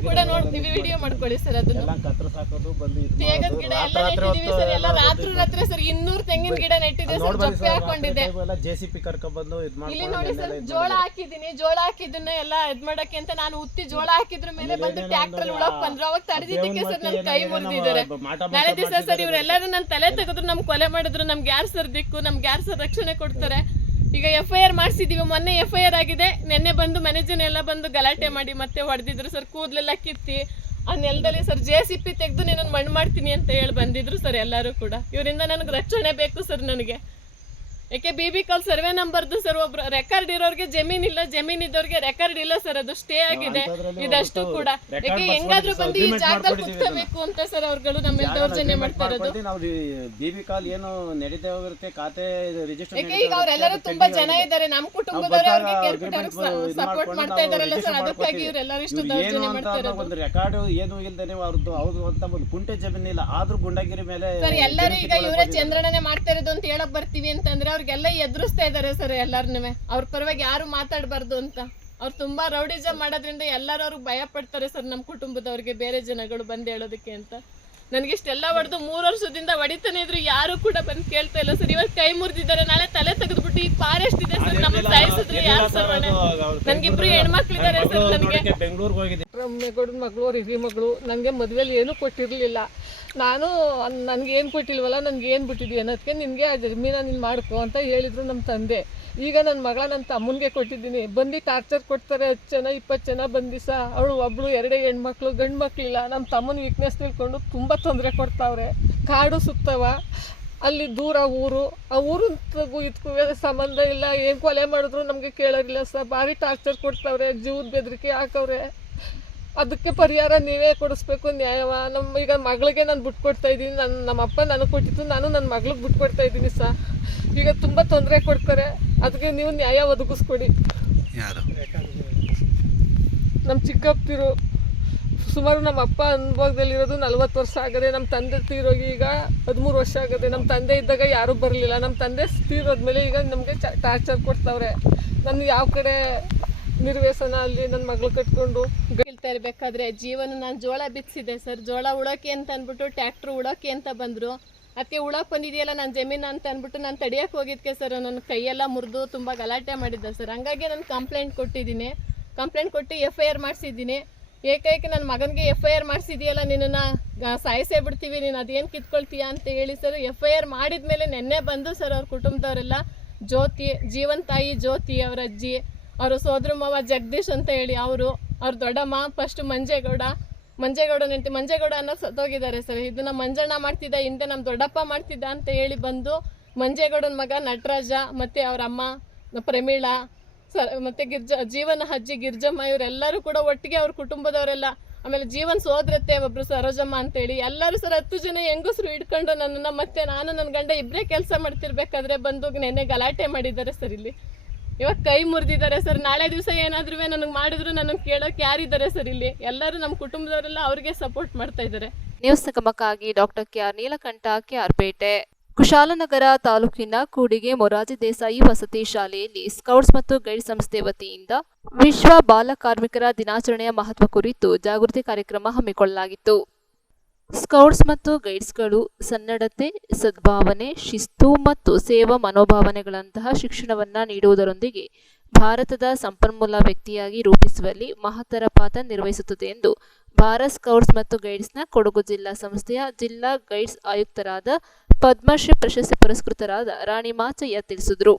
ಕೂಡ ನೋಡ್ತೀವಿ, ವಿಡಿಯೋ ಮಾಡ್ಕೊಳ್ಳಿ ಸರ್. ಅದನ್ನ ತೇಗದ ಗಿಡ ಎಲ್ಲ ನೆಟ್ಟಿದೀವಿ ಸರ್. ಎಲ್ಲ ರಾತ್ರಿ ಸರ್ 200 ತೆಂಗಿನ ಗಿಡ ನೆಟ್ಟಿದೆ ಸರ್. ಜೊಪ್ಪೆ ಹಾಕೊಂಡಿದೆ. ಇಲ್ಲಿ ನೋಡಿ ಸರ್, ಜೋಳ ಹಾಕಿದೀನಿ. ಜೋಳ ಹಾಕಿದ್ದನ್ನ ಎಲ್ಲ ಇದ್ ಮಾಡಕ್ಕೆ ಅಂತ ನಾನು ಉತ್ತಿ ಜೋಳ ಹಾಕಿದ್ರ ಮೇಲೆ ಬಂದು ಟ್ರ್ಯಾಕ್ಟರ್ ಉಳಕ್ ಬಂದ್ರು. ಅವಾಗ ತಡೆದಿದ್ದಕ್ಕೆ ಸರ್ ನನ್ ಕೈ ಮುರಿದಿದ್ದಾರೆ. ನಾಳೆ ದಿವಸ ಸರ್ ಇವರೆಲ್ಲರೂ ನನ್ನ ತಲೆ ತೆಗೆದ್ರು, ನಮ್ ಕೊಲೆ ಮಾಡಿದ್ರು. ನಮ್ಗೆ ಯಾರು ಸರ್ ದಿಕ್ಕು? ನಮ್ಗೆ ಯಾರು ಸರ್ ರಕ್ಷಣೆ ಕೊಡ್ತಾರೆ? ಈಗ FIR ಮಾಡಿಸಿದೀವಿ. ಮೊನ್ನೆ FIR ಆಗಿದೆ. ನಿನ್ನೆ ಬಂದು ಮನೆ ಜನ ಎಲ್ಲ ಬಂದು ಗಲಾಟೆ ಮಾಡಿ ಮತ್ತೆ ಹೊಡೆದಿದ್ರು ಸರ್. ಕೂದಲೆಲ್ಲ ಕಿತ್ತಿ ಆ ನೆಲದಲ್ಲಿ ಸರ್ JCP ತೆಗೆದು ನೀನು ಮಣ್ಣು ಮಾಡ್ತೀನಿ ಅಂತ ಹೇಳಿ ಬಂದಿದ್ರು ಸರ್ ಎಲ್ಲರೂ ಕೂಡ. ಇವರಿಂದ ನನಗೆ ರಕ್ಷಣೆ ಬೇಕು ಸರ್. ನನಗೆ ಯಾಕೆ BB ಕಾಲ್ ಸರ್ವೆ ನಂಬರ್ದು ಸರ್. ಒಬ್ರು ರೆಕಾರ್ಡ್ ಇರೋರಿಗೆ ಜಮೀನ್ ಇಲ್ಲ, ಜಮೀನ್ ಇದ್ದವ್ರಿಗೆ ರೆಕಾರ್ಡ್ ಇಲ್ಲ ಸರ್. ಅದು ಸ್ಟೇ ಆಗಿದೆ ಇದಷ್ಟು ಕೂಡ. ಯಾಕೆ ಹೆಂಗಾದ್ರೂ ಬಂದು ಈ ಜಾಗದಲ್ಲಿ ಕುತ್ಕೋಬೇಕು ಅಂತ ಸರ್ ಅವ್ರುಗಳು ನಮ್ಮ ಮೇಲೆ ದೌರ್ಜನ್ಯ ಮಾಡ್ತಾ ಇರೋದು. BB ಕಾಲ್ ಏನು ನಡೀತಾ ಹೋಗಿರುತ್ತೆ, ಖಾತೆ ರಿಜಿಸ್ಟರ್. ಯಾಕೆ ಈಗ ಅವರೆಲ್ಲರೂ ತುಂಬಾ ಜನ ಇದ್ದಾರೆ ನಮ್ಮ ಕುಟುಂಬದವರು, ಅವ್ರಿಗೆ ಕೇಳ್ಬಿಟ್ಟು ಸಪೋರ್ಟ್ ಮಾಡ್ತಾ ಇದಾರಲ್ಲ ಸರ್. ಅದಕ್ಕಾಗಿ ಇವರೆಲ್ಲರೂ ಇಷ್ಟು ದೌರ್ಜನ್ಯ ಮಾಡ್ತಾ ಇರೋದು. ಒಂದು ರೆಕಾರ್ಡ್ ಏನು ಇಲ್ದೇನೆ ಅವ್ರದ್ದು ಹೌದು ಅಂತ ಒಂದು ಕುಂಟೆ ಜಮೀನ್ ಇಲ್ಲ, ಆದ್ರೂ ಗುಂಡಾಗಿರಿ ಮೇಲೆ ಸರ್ ಎಲ್ಲರೂ ಈಗ ಇವರೇ ಚಂದ್ರಣ್ಣನೆ ಮಾಡ್ತಾ ಇರೋದು ಅಂತ ಹೇಳಕ್ ಬರ್ತೀವಿ ಅಂತಂದ್ರೆ ಅವ್ರಿಗೆಲ್ಲ ಎದುರಿಸ್ತಾ ಇದಾರೆ ಸರ್. ಎಲ್ಲಾರ್ನುವೆ ಅವ್ರ ಪರವಾಗಿ ಯಾರು ಮಾತಾಡಬಾರ್ದು ಅಂತ. ಅವ್ರು ತುಂಬಾ ರೌಡಿಸಮ್ ಮಾಡೋದ್ರಿಂದ ಎಲ್ಲರೂ ಅವ್ರಿಗೆ ಭಯ ಪಡ್ತಾರೆ ಸರ್. ನಮ್ಮ ಕುಟುಂಬದವ್ರಿಗೆ ಬೇರೆ ಜನಗಳು ಬಂದು ಹೇಳೋದಕ್ಕೆ ಅಂತ. ನನಗಿಷ್ಟೆಲ್ಲ ಹೊಡೆದು 3 ವರ್ಷದಿಂದ ಹೊಡಿತಾನೆ ಇದ್ರು, ಯಾರು ಕೂಡ ಬಂದು ಕೇಳ್ತಾ ಇಲ್ಲ ಸರ್. ಇವತ್ತು ಕೈ ಮುರಿದಿದ್ದಾರೆ, ನಾಳೆ ತಲೆ ತೆಗೆದ್ಬಿಟ್ಟು ಈಗ ಫಾರೆಸ್ಟ್ ಇದೆ ಸರ್. ನಮ್ಮ ಸಾಯಿಸಿದ್ರೆ ಯಾರು ಸರ್? ನನ್ಗಿಬ್ರು ಹೆಣ್ಮಕ್ಳಿದ್ದಾರೆ ಸರ್. ನನಗೆ ಬೆಂಗಳೂರಿಗೆ ಹೋಗಿದೆ. ಗೌಡನ ಮಗಳು, ಅವ್ರ ಹಿರಿ ಮಗಳು. ನನಗೆ ಮದುವೆಲಿ ಏನೂ ಕೊಟ್ಟಿರಲಿಲ್ಲ. ನಾನು ನನಗೇನು ಕೊಟ್ಟಿಲ್ವಲ್ಲ, ನನಗೇನು ಬಿಟ್ಟಿದ್ವಿ ಅನ್ನೋದಕ್ಕೆ ನಿನಗೆ ಆ ಜಮೀನ ನೀನು ಮಾಡ್ಕೊ ಅಂತ ಹೇಳಿದರು ನಮ್ಮ ತಂದೆ. ಈಗ ನನ್ನ ಮಗಳ ನನ್ನ ತಮ್ಮನಿಗೆ ಕೊಟ್ಟಿದ್ದೀನಿ. ಬಂದು ಟಾರ್ಚರ್ ಕೊಡ್ತಾರೆ. 10 ಜನ 20 ಜನ ಬಂದಿಸ. ಅವಳು ಒಬ್ಬಳು 2 ಹೆಣ್ಮಕ್ಳು, ಗಂಡು ಮಕ್ಕಳಿಲ್ಲ. ನಮ್ಮ ತಮ್ಮನ ವೀಕ್ನೆಸ್ ತಿಳ್ಕೊಂಡು ತುಂಬ ತೊಂದರೆ ಕೊಡ್ತಾವ್ರೆ. ಕಾಡು ಸುತ್ತವ, ಅಲ್ಲಿ ದೂರ ಊರು. ಆ ಊರಿಗೂ ಇದಕ್ಕೂ ಸಂಬಂಧ ಇಲ್ಲ. ಏನು ಕೊಲೆ ಮಾಡಿದ್ರು ನಮಗೆ ಕೇಳೋರಿಲ್ಲ ಸರ್. ಭಾರಿ ಟಾರ್ಚರ್ ಕೊಡ್ತಾವ್ರೆ, ಜೀವದ ಬೆದರಿಕೆ ಹಾಕವ್ರೆ. ಅದಕ್ಕೆ ಪರಿಹಾರ ನೀವೇ ಕೊಡಿಸ್ಬೇಕು, ನ್ಯಾಯವ. ಈಗ ಮಗಳಿಗೆ ನಾನು ಬಿಟ್ಕೊಡ್ತಾ ಇದ್ದೀನಿ. ನಮ್ಮ ಅಪ್ಪ ನನಗೆ ಕೊಟ್ಟಿದ್ದು, ನಾನು ನನ್ನ ಮಗಳಿಗೆ ಬಿಟ್ಕೊಡ್ತಾ ಇದ್ದೀನಿ ಸರ್. ಈಗ ತುಂಬ ತೊಂದರೆ ಕೊಡ್ತಾರೆ. ಅದಕ್ಕೆ ನೀವು ನ್ಯಾಯ ಒದಗಿಸ್ಕೊಡಿ. ನಮ್ಮ ಚಿಕ್ಕಪ್ಪತಿರು ಸುಮಾರು ನಮ್ಮ ಅಪ್ಪ ಅನುಭವದಲ್ಲಿರೋದು 40 ವರ್ಷ ಆಗದೆ. ನಮ್ಮ ತಂದೆ ತೀರೋಗಿ ಈಗ 13 ವರ್ಷ ಆಗದೆ. ನಮ್ಮ ತಂದೆ ಇದ್ದಾಗ ಯಾರೂ ಬರಲಿಲ್ಲ. ನಮ್ಮ ತಂದೆ ತೀರೋದ್ಮೇಲೆ ಈಗ ನಮಗೆ ಟಾರ್ಚರ್ ಕೊಡ್ತಾವ್ರೆ. ನಾನು ಯಾವ ಕಡೆ ನಿರ್ವೇಸನ ಅಲ್ಲಿ ನನ್ನ ಮಗಳು ಕಟ್ಕೊಂಡು ಹೇಳ್ತಾ ಇರ್ಬೇಕಾದ್ರೆ ಜೀವನ ನಾನು ಜೋಳ ಬಿತ್ತಿಸಿದೆ ಸರ್. ಜೋಳ ಉಳೋಕೆ ಅಂತ ಅಂದ್ಬಿಟ್ಟು ಟ್ಯಾಕ್ಟ್ರ್ ಉಳೋಕೆ ಅಂತ ಬಂದರು. ಅದಕ್ಕೆ ಉಳೋಕೆ ಬಂದಿದೆಯಲ್ಲ ನನ್ನ ಜಮೀನು ಅಂತ ಅಂದ್ಬಿಟ್ಟು ನಾನು ತಡಿಯೋಕೆ ಹೋಗಿದ್ದಕ್ಕೆ ಸರ್ ನನ್ನ ಕೈಯೆಲ್ಲ ಮುರಿದು ತುಂಬ ಗಲಾಟೆ ಮಾಡಿದ್ದೆ ಸರ್. ಹಂಗಾಗಿ ನಾನು ಕಂಪ್ಲೇಂಟ್ ಕೊಟ್ಟಿದ್ದೀನಿ. ಕಂಪ್ಲೇಂಟ್ ಕೊಟ್ಟು FIR ಮಾಡಿಸಿದ್ದೀನಿ. ಏಕೈಕ ನನ್ನ ಮಗನಿಗೆ FIR ಮಾಡಿಸಿದೆಯಲ್ಲ, ನಿನ್ನನ್ನು ಸಾಯಿಸೇ ಬಿಡ್ತೀವಿ, ನೀನು ಅದೇನು ಕಿತ್ಕೊಳ್ತೀಯ ಅಂತ ಹೇಳಿ ಸರ್. FIR ಮಾಡಿದ ಮೇಲೆ ನೆನ್ನೆ ಬಂದು ಸರ್ ಅವ್ರ ಕುಟುಂಬದವರೆಲ್ಲ, ಜ್ಯೋತಿ, ಜೀವನ್ ತಾಯಿ ಜ್ಯೋತಿ, ಅವ್ರ ಅಜ್ಜಿ, ಅವರು ಸೋದರ ಮಾವ ಜಗದೀಶ್ ಅಂತ ಹೇಳಿ ಅವರು, ಅವ್ರ ದೊಡ್ಡಮ್ಮ ಫಸ್ಟ್ ಮಂಜೇಗೌಡ ಅನ್ನೋರು ಸತ್ತೋಗಿದ್ದಾರೆ ಸರ್. ಇದನ್ನ ಮಂಜಣ್ಣ ಮಾಡ್ತಿದ್ದ, ಹಿಂದೆ ನಮ್ಮ ದೊಡ್ಡಪ್ಪ ಮಾಡ್ತಿದ್ದ ಅಂತ ಹೇಳಿ ಬಂದು ಮಂಜೇಗೌಡನ ಮಗ ನಟರಾಜ ಮತ್ತು ಅವ್ರ ಅಮ್ಮ ಪ್ರಮೀಳಾ ಸರ್, ಮತ್ತು ಜೀವನ ಅಜ್ಜಿ ಗಿರ್ಜಮ್ಮ, ಇವರೆಲ್ಲರೂ ಕೂಡ ಒಟ್ಟಿಗೆ ಅವ್ರ ಕುಟುಂಬದವರೆಲ್ಲ. ಆಮೇಲೆ ಜೀವನ್ ಸೋದರತ್ತೆ ಒಬ್ರು ಸರೋಜಮ್ಮ ಅಂತೇಳಿ ಎಲ್ಲರೂ ಸರ್ 10 ಜನ ಹೆಂಗಸರು ಹಿಡ್ಕೊಂಡು ನನ್ನನ್ನು, ಮತ್ತೆ ನಾನು ನನ್ನ ಗಂಡ ಇಬ್ಬರೇ ಕೆಲಸ ಮಾಡ್ತಿರ್ಬೇಕಾದ್ರೆ ಬಂದು ನೆನ್ನೆ ಗಲಾಟೆ ಮಾಡಿದ್ದಾರೆ ಸರ್. ಇಲ್ಲಿ ಇವಾಗ ಕೈ ಮುರಿದಿದ್ದಾರೆ ಸರ್. ನಾಳೆ ದಿವಸ ಏನಾದ್ರೂ ನನಗೆ ಮಾಡಿದ್ರು ನನಗೆ ಕೇಳೋಕೆ ಯಾರಿದ್ದಾರೆ ಸರ್? ಇಲ್ಲಿ ಎಲ್ಲರೂ ನಮ್ಮ ಕುಟುಂಬದವರೆಲ್ಲ ಅವ್ರಿಗೆ ಸಪೋರ್ಟ್ ಮಾಡ್ತಾ ಇದ್ದಾರೆ. ನ್ಯೂಸ್ ನಿಗಮಕ್ಕಾಗಿ doctor KR Neelakanta, KR Pete. Kushalnagar ತಾಲೂಕಿನ ಕೂಡಿಗೆ ಮೊರಾರ್ಜಿ ದೇಸಾಯಿ ವಸತಿ ಶಾಲೆಯಲ್ಲಿ ಸ್ಕೌಟ್ಸ್ ಮತ್ತು ಗೈಡ್ಸ್ ಸಂಸ್ಥೆ ವತಿಯಿಂದ ವಿಶ್ವ ಬಾಲ ಕಾರ್ಮಿಕರ ದಿನಾಚರಣೆಯ ಮಹತ್ವ ಕುರಿತು ಜಾಗೃತಿ ಕಾರ್ಯಕ್ರಮ ಹಮ್ಮಿಕೊಳ್ಳಲಾಗಿತ್ತು. ಸ್ಕೌಟ್ಸ್ ಮತ್ತು ಗೈಡ್ಸ್ಗಳು ಸನ್ನಡತೆ, ಸದ್ಭಾವನೆ, ಶಿಸ್ತು ಮತ್ತು ಸೇವಾ ಮನೋಭಾವನೆಗಳಂತಹ ಶಿಕ್ಷಣವನ್ನು ನೀಡುವುದರೊಂದಿಗೆ ಭಾರತದ ಸಂಪನ್ಮೂಲ ವ್ಯಕ್ತಿಯಾಗಿ ರೂಪಿಸುವಲ್ಲಿ ಮಹತ್ತರ ಪಾತ್ರ ನಿರ್ವಹಿಸುತ್ತದೆ ಎಂದು ಭಾರತ್ ಸ್ಕೌಟ್ಸ್ ಮತ್ತು ಗೈಡ್ಸ್ನ ಕೊಡಗು ಜಿಲ್ಲಾ ಸಂಸ್ಥೆಯ ಜಿಲ್ಲಾ ಗೈಡ್ಸ್ ಆಯುಕ್ತರಾದ ಪದ್ಮಶ್ರೀ ಪ್ರಶಸ್ತಿ ಪುರಸ್ಕೃತರಾದ ರಾಣಿ ಮಾಚಯ್ಯ ತಿಳಿಸಿದರು.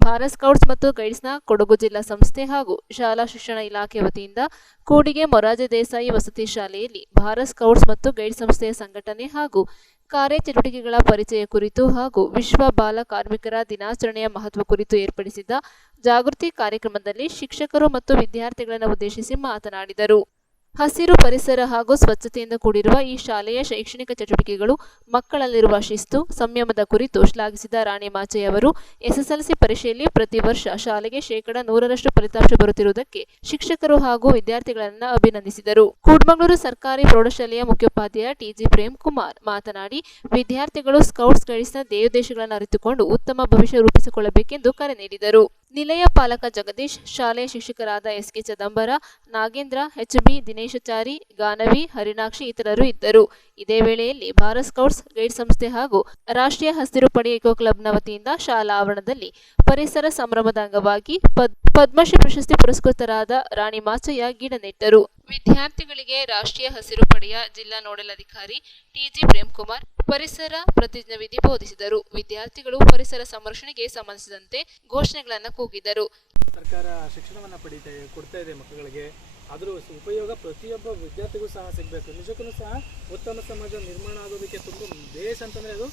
ಭಾರತ್ ಸ್ಕೌಟ್ಸ್ ಮತ್ತು ಗೈಡ್ಸ್ನ ಕೊಡಗು ಜಿಲ್ಲಾ ಸಂಸ್ಥೆ ಹಾಗೂ ಶಾಲಾ ಶಿಕ್ಷಣ ಇಲಾಖೆ ವತಿಯಿಂದ ಕೂಡಿಗೆ ಮೊರಾರ್ಜಿ ದೇಸಾಯಿ ವಸತಿ ಶಾಲೆಯಲ್ಲಿ ಭಾರತ್ ಸ್ಕೌಟ್ಸ್ ಮತ್ತು ಗೈಡ್ಸ್ ಸಂಸ್ಥೆಯ ಸಂಘಟನೆ ಹಾಗೂ ಕಾರ್ಯಚಟುವಟಿಕೆಗಳ ಪರಿಚಯ ಕುರಿತು ಹಾಗೂ ವಿಶ್ವ ಬಾಲ ಕಾರ್ಮಿಕರ ದಿನಾಚರಣೆಯ ಮಹತ್ವ ಕುರಿತು ಏರ್ಪಡಿಸಿದ್ದ ಜಾಗೃತಿ ಕಾರ್ಯಕ್ರಮದಲ್ಲಿ ಶಿಕ್ಷಕರು ಮತ್ತು ವಿದ್ಯಾರ್ಥಿಗಳನ್ನು ಉದ್ದೇಶಿಸಿ ಮಾತನಾಡಿದರು. ಹಸಿರು ಪರಿಸರ ಹಾಗೂ ಸ್ವಚ್ಛತೆಯಿಂದ ಕೂಡಿರುವ ಈ ಶಾಲೆಯ ಶೈಕ್ಷಣಿಕ ಚಟುವಟಿಕೆಗಳು ಮಕ್ಕಳಲ್ಲಿರುವ ಶಿಸ್ತು, ಸಂಯಮದ ಕುರಿತು ಶ್ಲಾಘಿಸಿದ ರಾಣಿ ಮಾಚಯ್ಯ ಅವರು ಎಸ್ಎಸ್ಎಲ್ಸಿ ಪರೀಕ್ಷೆಯಲ್ಲಿ ಪ್ರತಿ ವರ್ಷ ಶಾಲೆಗೆ 100% ಫಲಿತಾಂಶ ಬರುತ್ತಿರುವುದಕ್ಕೆ ಶಿಕ್ಷಕರು ಹಾಗೂ ವಿದ್ಯಾರ್ಥಿಗಳನ್ನು ಅಭಿನಂದಿಸಿದರು. ಕೂಡ್ಮಂಗಳೂರು ಸರ್ಕಾರಿ ಪ್ರೌಢಶಾಲೆಯ ಮುಖ್ಯೋಪಾಧ್ಯಾಯ ಟಿಜಿ ಪ್ರೇಮ್ ಕುಮಾರ್ ಮಾತನಾಡಿ, ವಿದ್ಯಾರ್ಥಿಗಳು ಸ್ಕೌಟ್ಸ್ ಗೈಡ್ಸ್ನ ದೇವೋದ್ದೇಶಗಳನ್ನು ಅರಿತುಕೊಂಡು ಉತ್ತಮ ಭವಿಷ್ಯ ರೂಪಿಸಿಕೊಳ್ಳಬೇಕೆಂದು ಕರೆ ನೀಡಿದರು. ನಿಲಯ ಪಾಲಕ ಜಗದೀಶ್, ಶಾಲೆಯ ಶಿಕ್ಷಕರಾದ ಎಸ್ಕೆ ಚದಂಬರ, ನಾಗೇಂದ್ರ, ಎಚ್ಬಿ ದಿನೇಶಾಚಾರಿ, ಗಾನವಿ, ಹರಿಣಾಕ್ಷಿ ಇತರರು ಇದ್ದರು. ಇದೇ ವೇಳೆಯಲ್ಲಿ ಭಾರತ್ ಸ್ಕೌಟ್ಸ್ ಗೈಡ್ ಸಂಸ್ಥೆ ಹಾಗೂ ರಾಷ್ಟ್ರೀಯ ಹಸಿರು ಪಡೆ ಇಕೋ ಕ್ಲಬ್ನ ವತಿಯಿಂದ ಶಾಲಾ ಆವರಣದಲ್ಲಿ ಪರಿಸರ ಸಂಭ್ರಮದ ಅಂಗವಾಗಿ ಪದ್ಮಶ್ರೀ ಪ್ರಶಸ್ತಿ ಪುರಸ್ಕೃತರಾದ ರಾಣಿ ಮಾಚಯ್ಯ ಗಿಡ ನೆಟ್ಟರು. ವಿದ್ಯಾರ್ಥಿಗಳಿಗೆ ರಾಷ್ಟ್ರೀಯ ಹಸಿರು ಪಡೆಯ ಜಿಲ್ಲಾ ನೋಡಲ್ ಅಧಿಕಾರಿ ಟಿಜಿ ಪ್ರೇಮ್ ಕುಮಾರ್ ಪರಿಸರ ಪ್ರತಿಜ್ಞಾ ವಿಧಿ ಬೋಧಿಸಿದರು. ವಿದ್ಯಾರ್ಥಿಗಳು ಪರಿಸರ ಸಂರಕ್ಷಣೆಗೆ ಸಂಬಂಧಿಸಿದಂತೆ ಘೋಷಣೆಗಳನ್ನು ಕೂಗಿದರು. ಸರ್ಕಾರ ಶಿಕ್ಷಣವನ್ನು ಕೊಡ್ತಾ ಇದೆ ಮಕ್ಕಳಿಗೆ. ಅದರ ಉಪಯೋಗ ಪ್ರತಿಯೊಬ್ಬ ವಿದ್ಯಾರ್ಥಿಗೂ ಸಹ ಸಿಗಬೇಕು. ನಿಜಕ್ಕೂ ಸಹ ಉತ್ತಮ ಸಮಾಜ ನಿರ್ಮಾಣ ಆಗೋದಕ್ಕೆ ತುಂಬ ಬೇಸ್ ಅಂತಂದರೆ ಅದು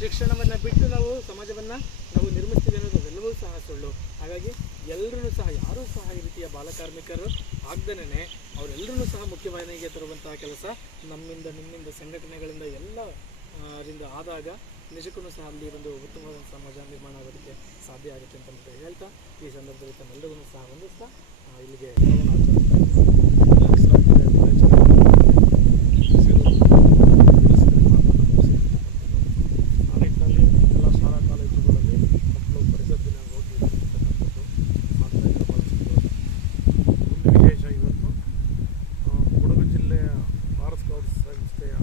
ಶಿಕ್ಷಣವನ್ನು ಬಿಟ್ಟು ನಾವು ಸಮಾಜವನ್ನು ನಾವು ನಿರ್ಮಿಸ್ತೀವಿ ಅನ್ನೋದು ಎಲ್ಲವೂ ಸಹ ಸುಳ್ಳು. ಹಾಗಾಗಿ ಎಲ್ಲರೂ ಸಹ ಯಾರೂ ಸಹ ಈ ರೀತಿಯ ಬಾಲಕಾರ್ಮಿಕರು ಆಗದೇನೆ ಅವರೆಲ್ಲರೂ ಸಹ ಮುಖ್ಯವಾಹಿನಿಗೆ ತರುವಂತಹ ಕೆಲಸ ನಮ್ಮಿಂದ, ನಿಮ್ಮಿಂದ, ಸಂಘಟನೆಗಳಿಂದ ಎಲ್ಲರಿಂದ ಆದಾಗ ನಿಜಕ್ಕೂ ಸಹ ಅಲ್ಲಿ ಒಂದು ಉತ್ತಮವಾದ ಸಮಾಜ ನಿರ್ಮಾಣ ಆಗೋದಕ್ಕೆ ಸಾಧ್ಯ ಆಗುತ್ತೆ ಅಂತ ಹೇಳ್ತಾ ಈ ಸಂದರ್ಭದಲ್ಲಿ ತಮ್ಮೆಲ್ಲರಿಗೂ ಸಹ ಹೊಂದಿಸ್ತಾ ಇಲ್ಲಿಗೆ ಆ ನಿಟ್ಟಿನಲ್ಲಿ ಎಲ್ಲ ಶಾಲಾ ಕಾಲೇಜುಗಳಲ್ಲಿ ಮಕ್ಕಳು ಪರಿಸರ ದಿನ ಹೋಗಿ ಅಂತಕ್ಕಂಥದ್ದು ಆಗ್ತಾ ಇದೆ. ಒಂದು ವಿಶೇಷ ಇವತ್ತು ಕೊಡಗು ಜಿಲ್ಲೆಯ ಭಾರತ್ ಸ್ಕೌಟ್ಸ್ ಸಂಸ್ಥೆಯ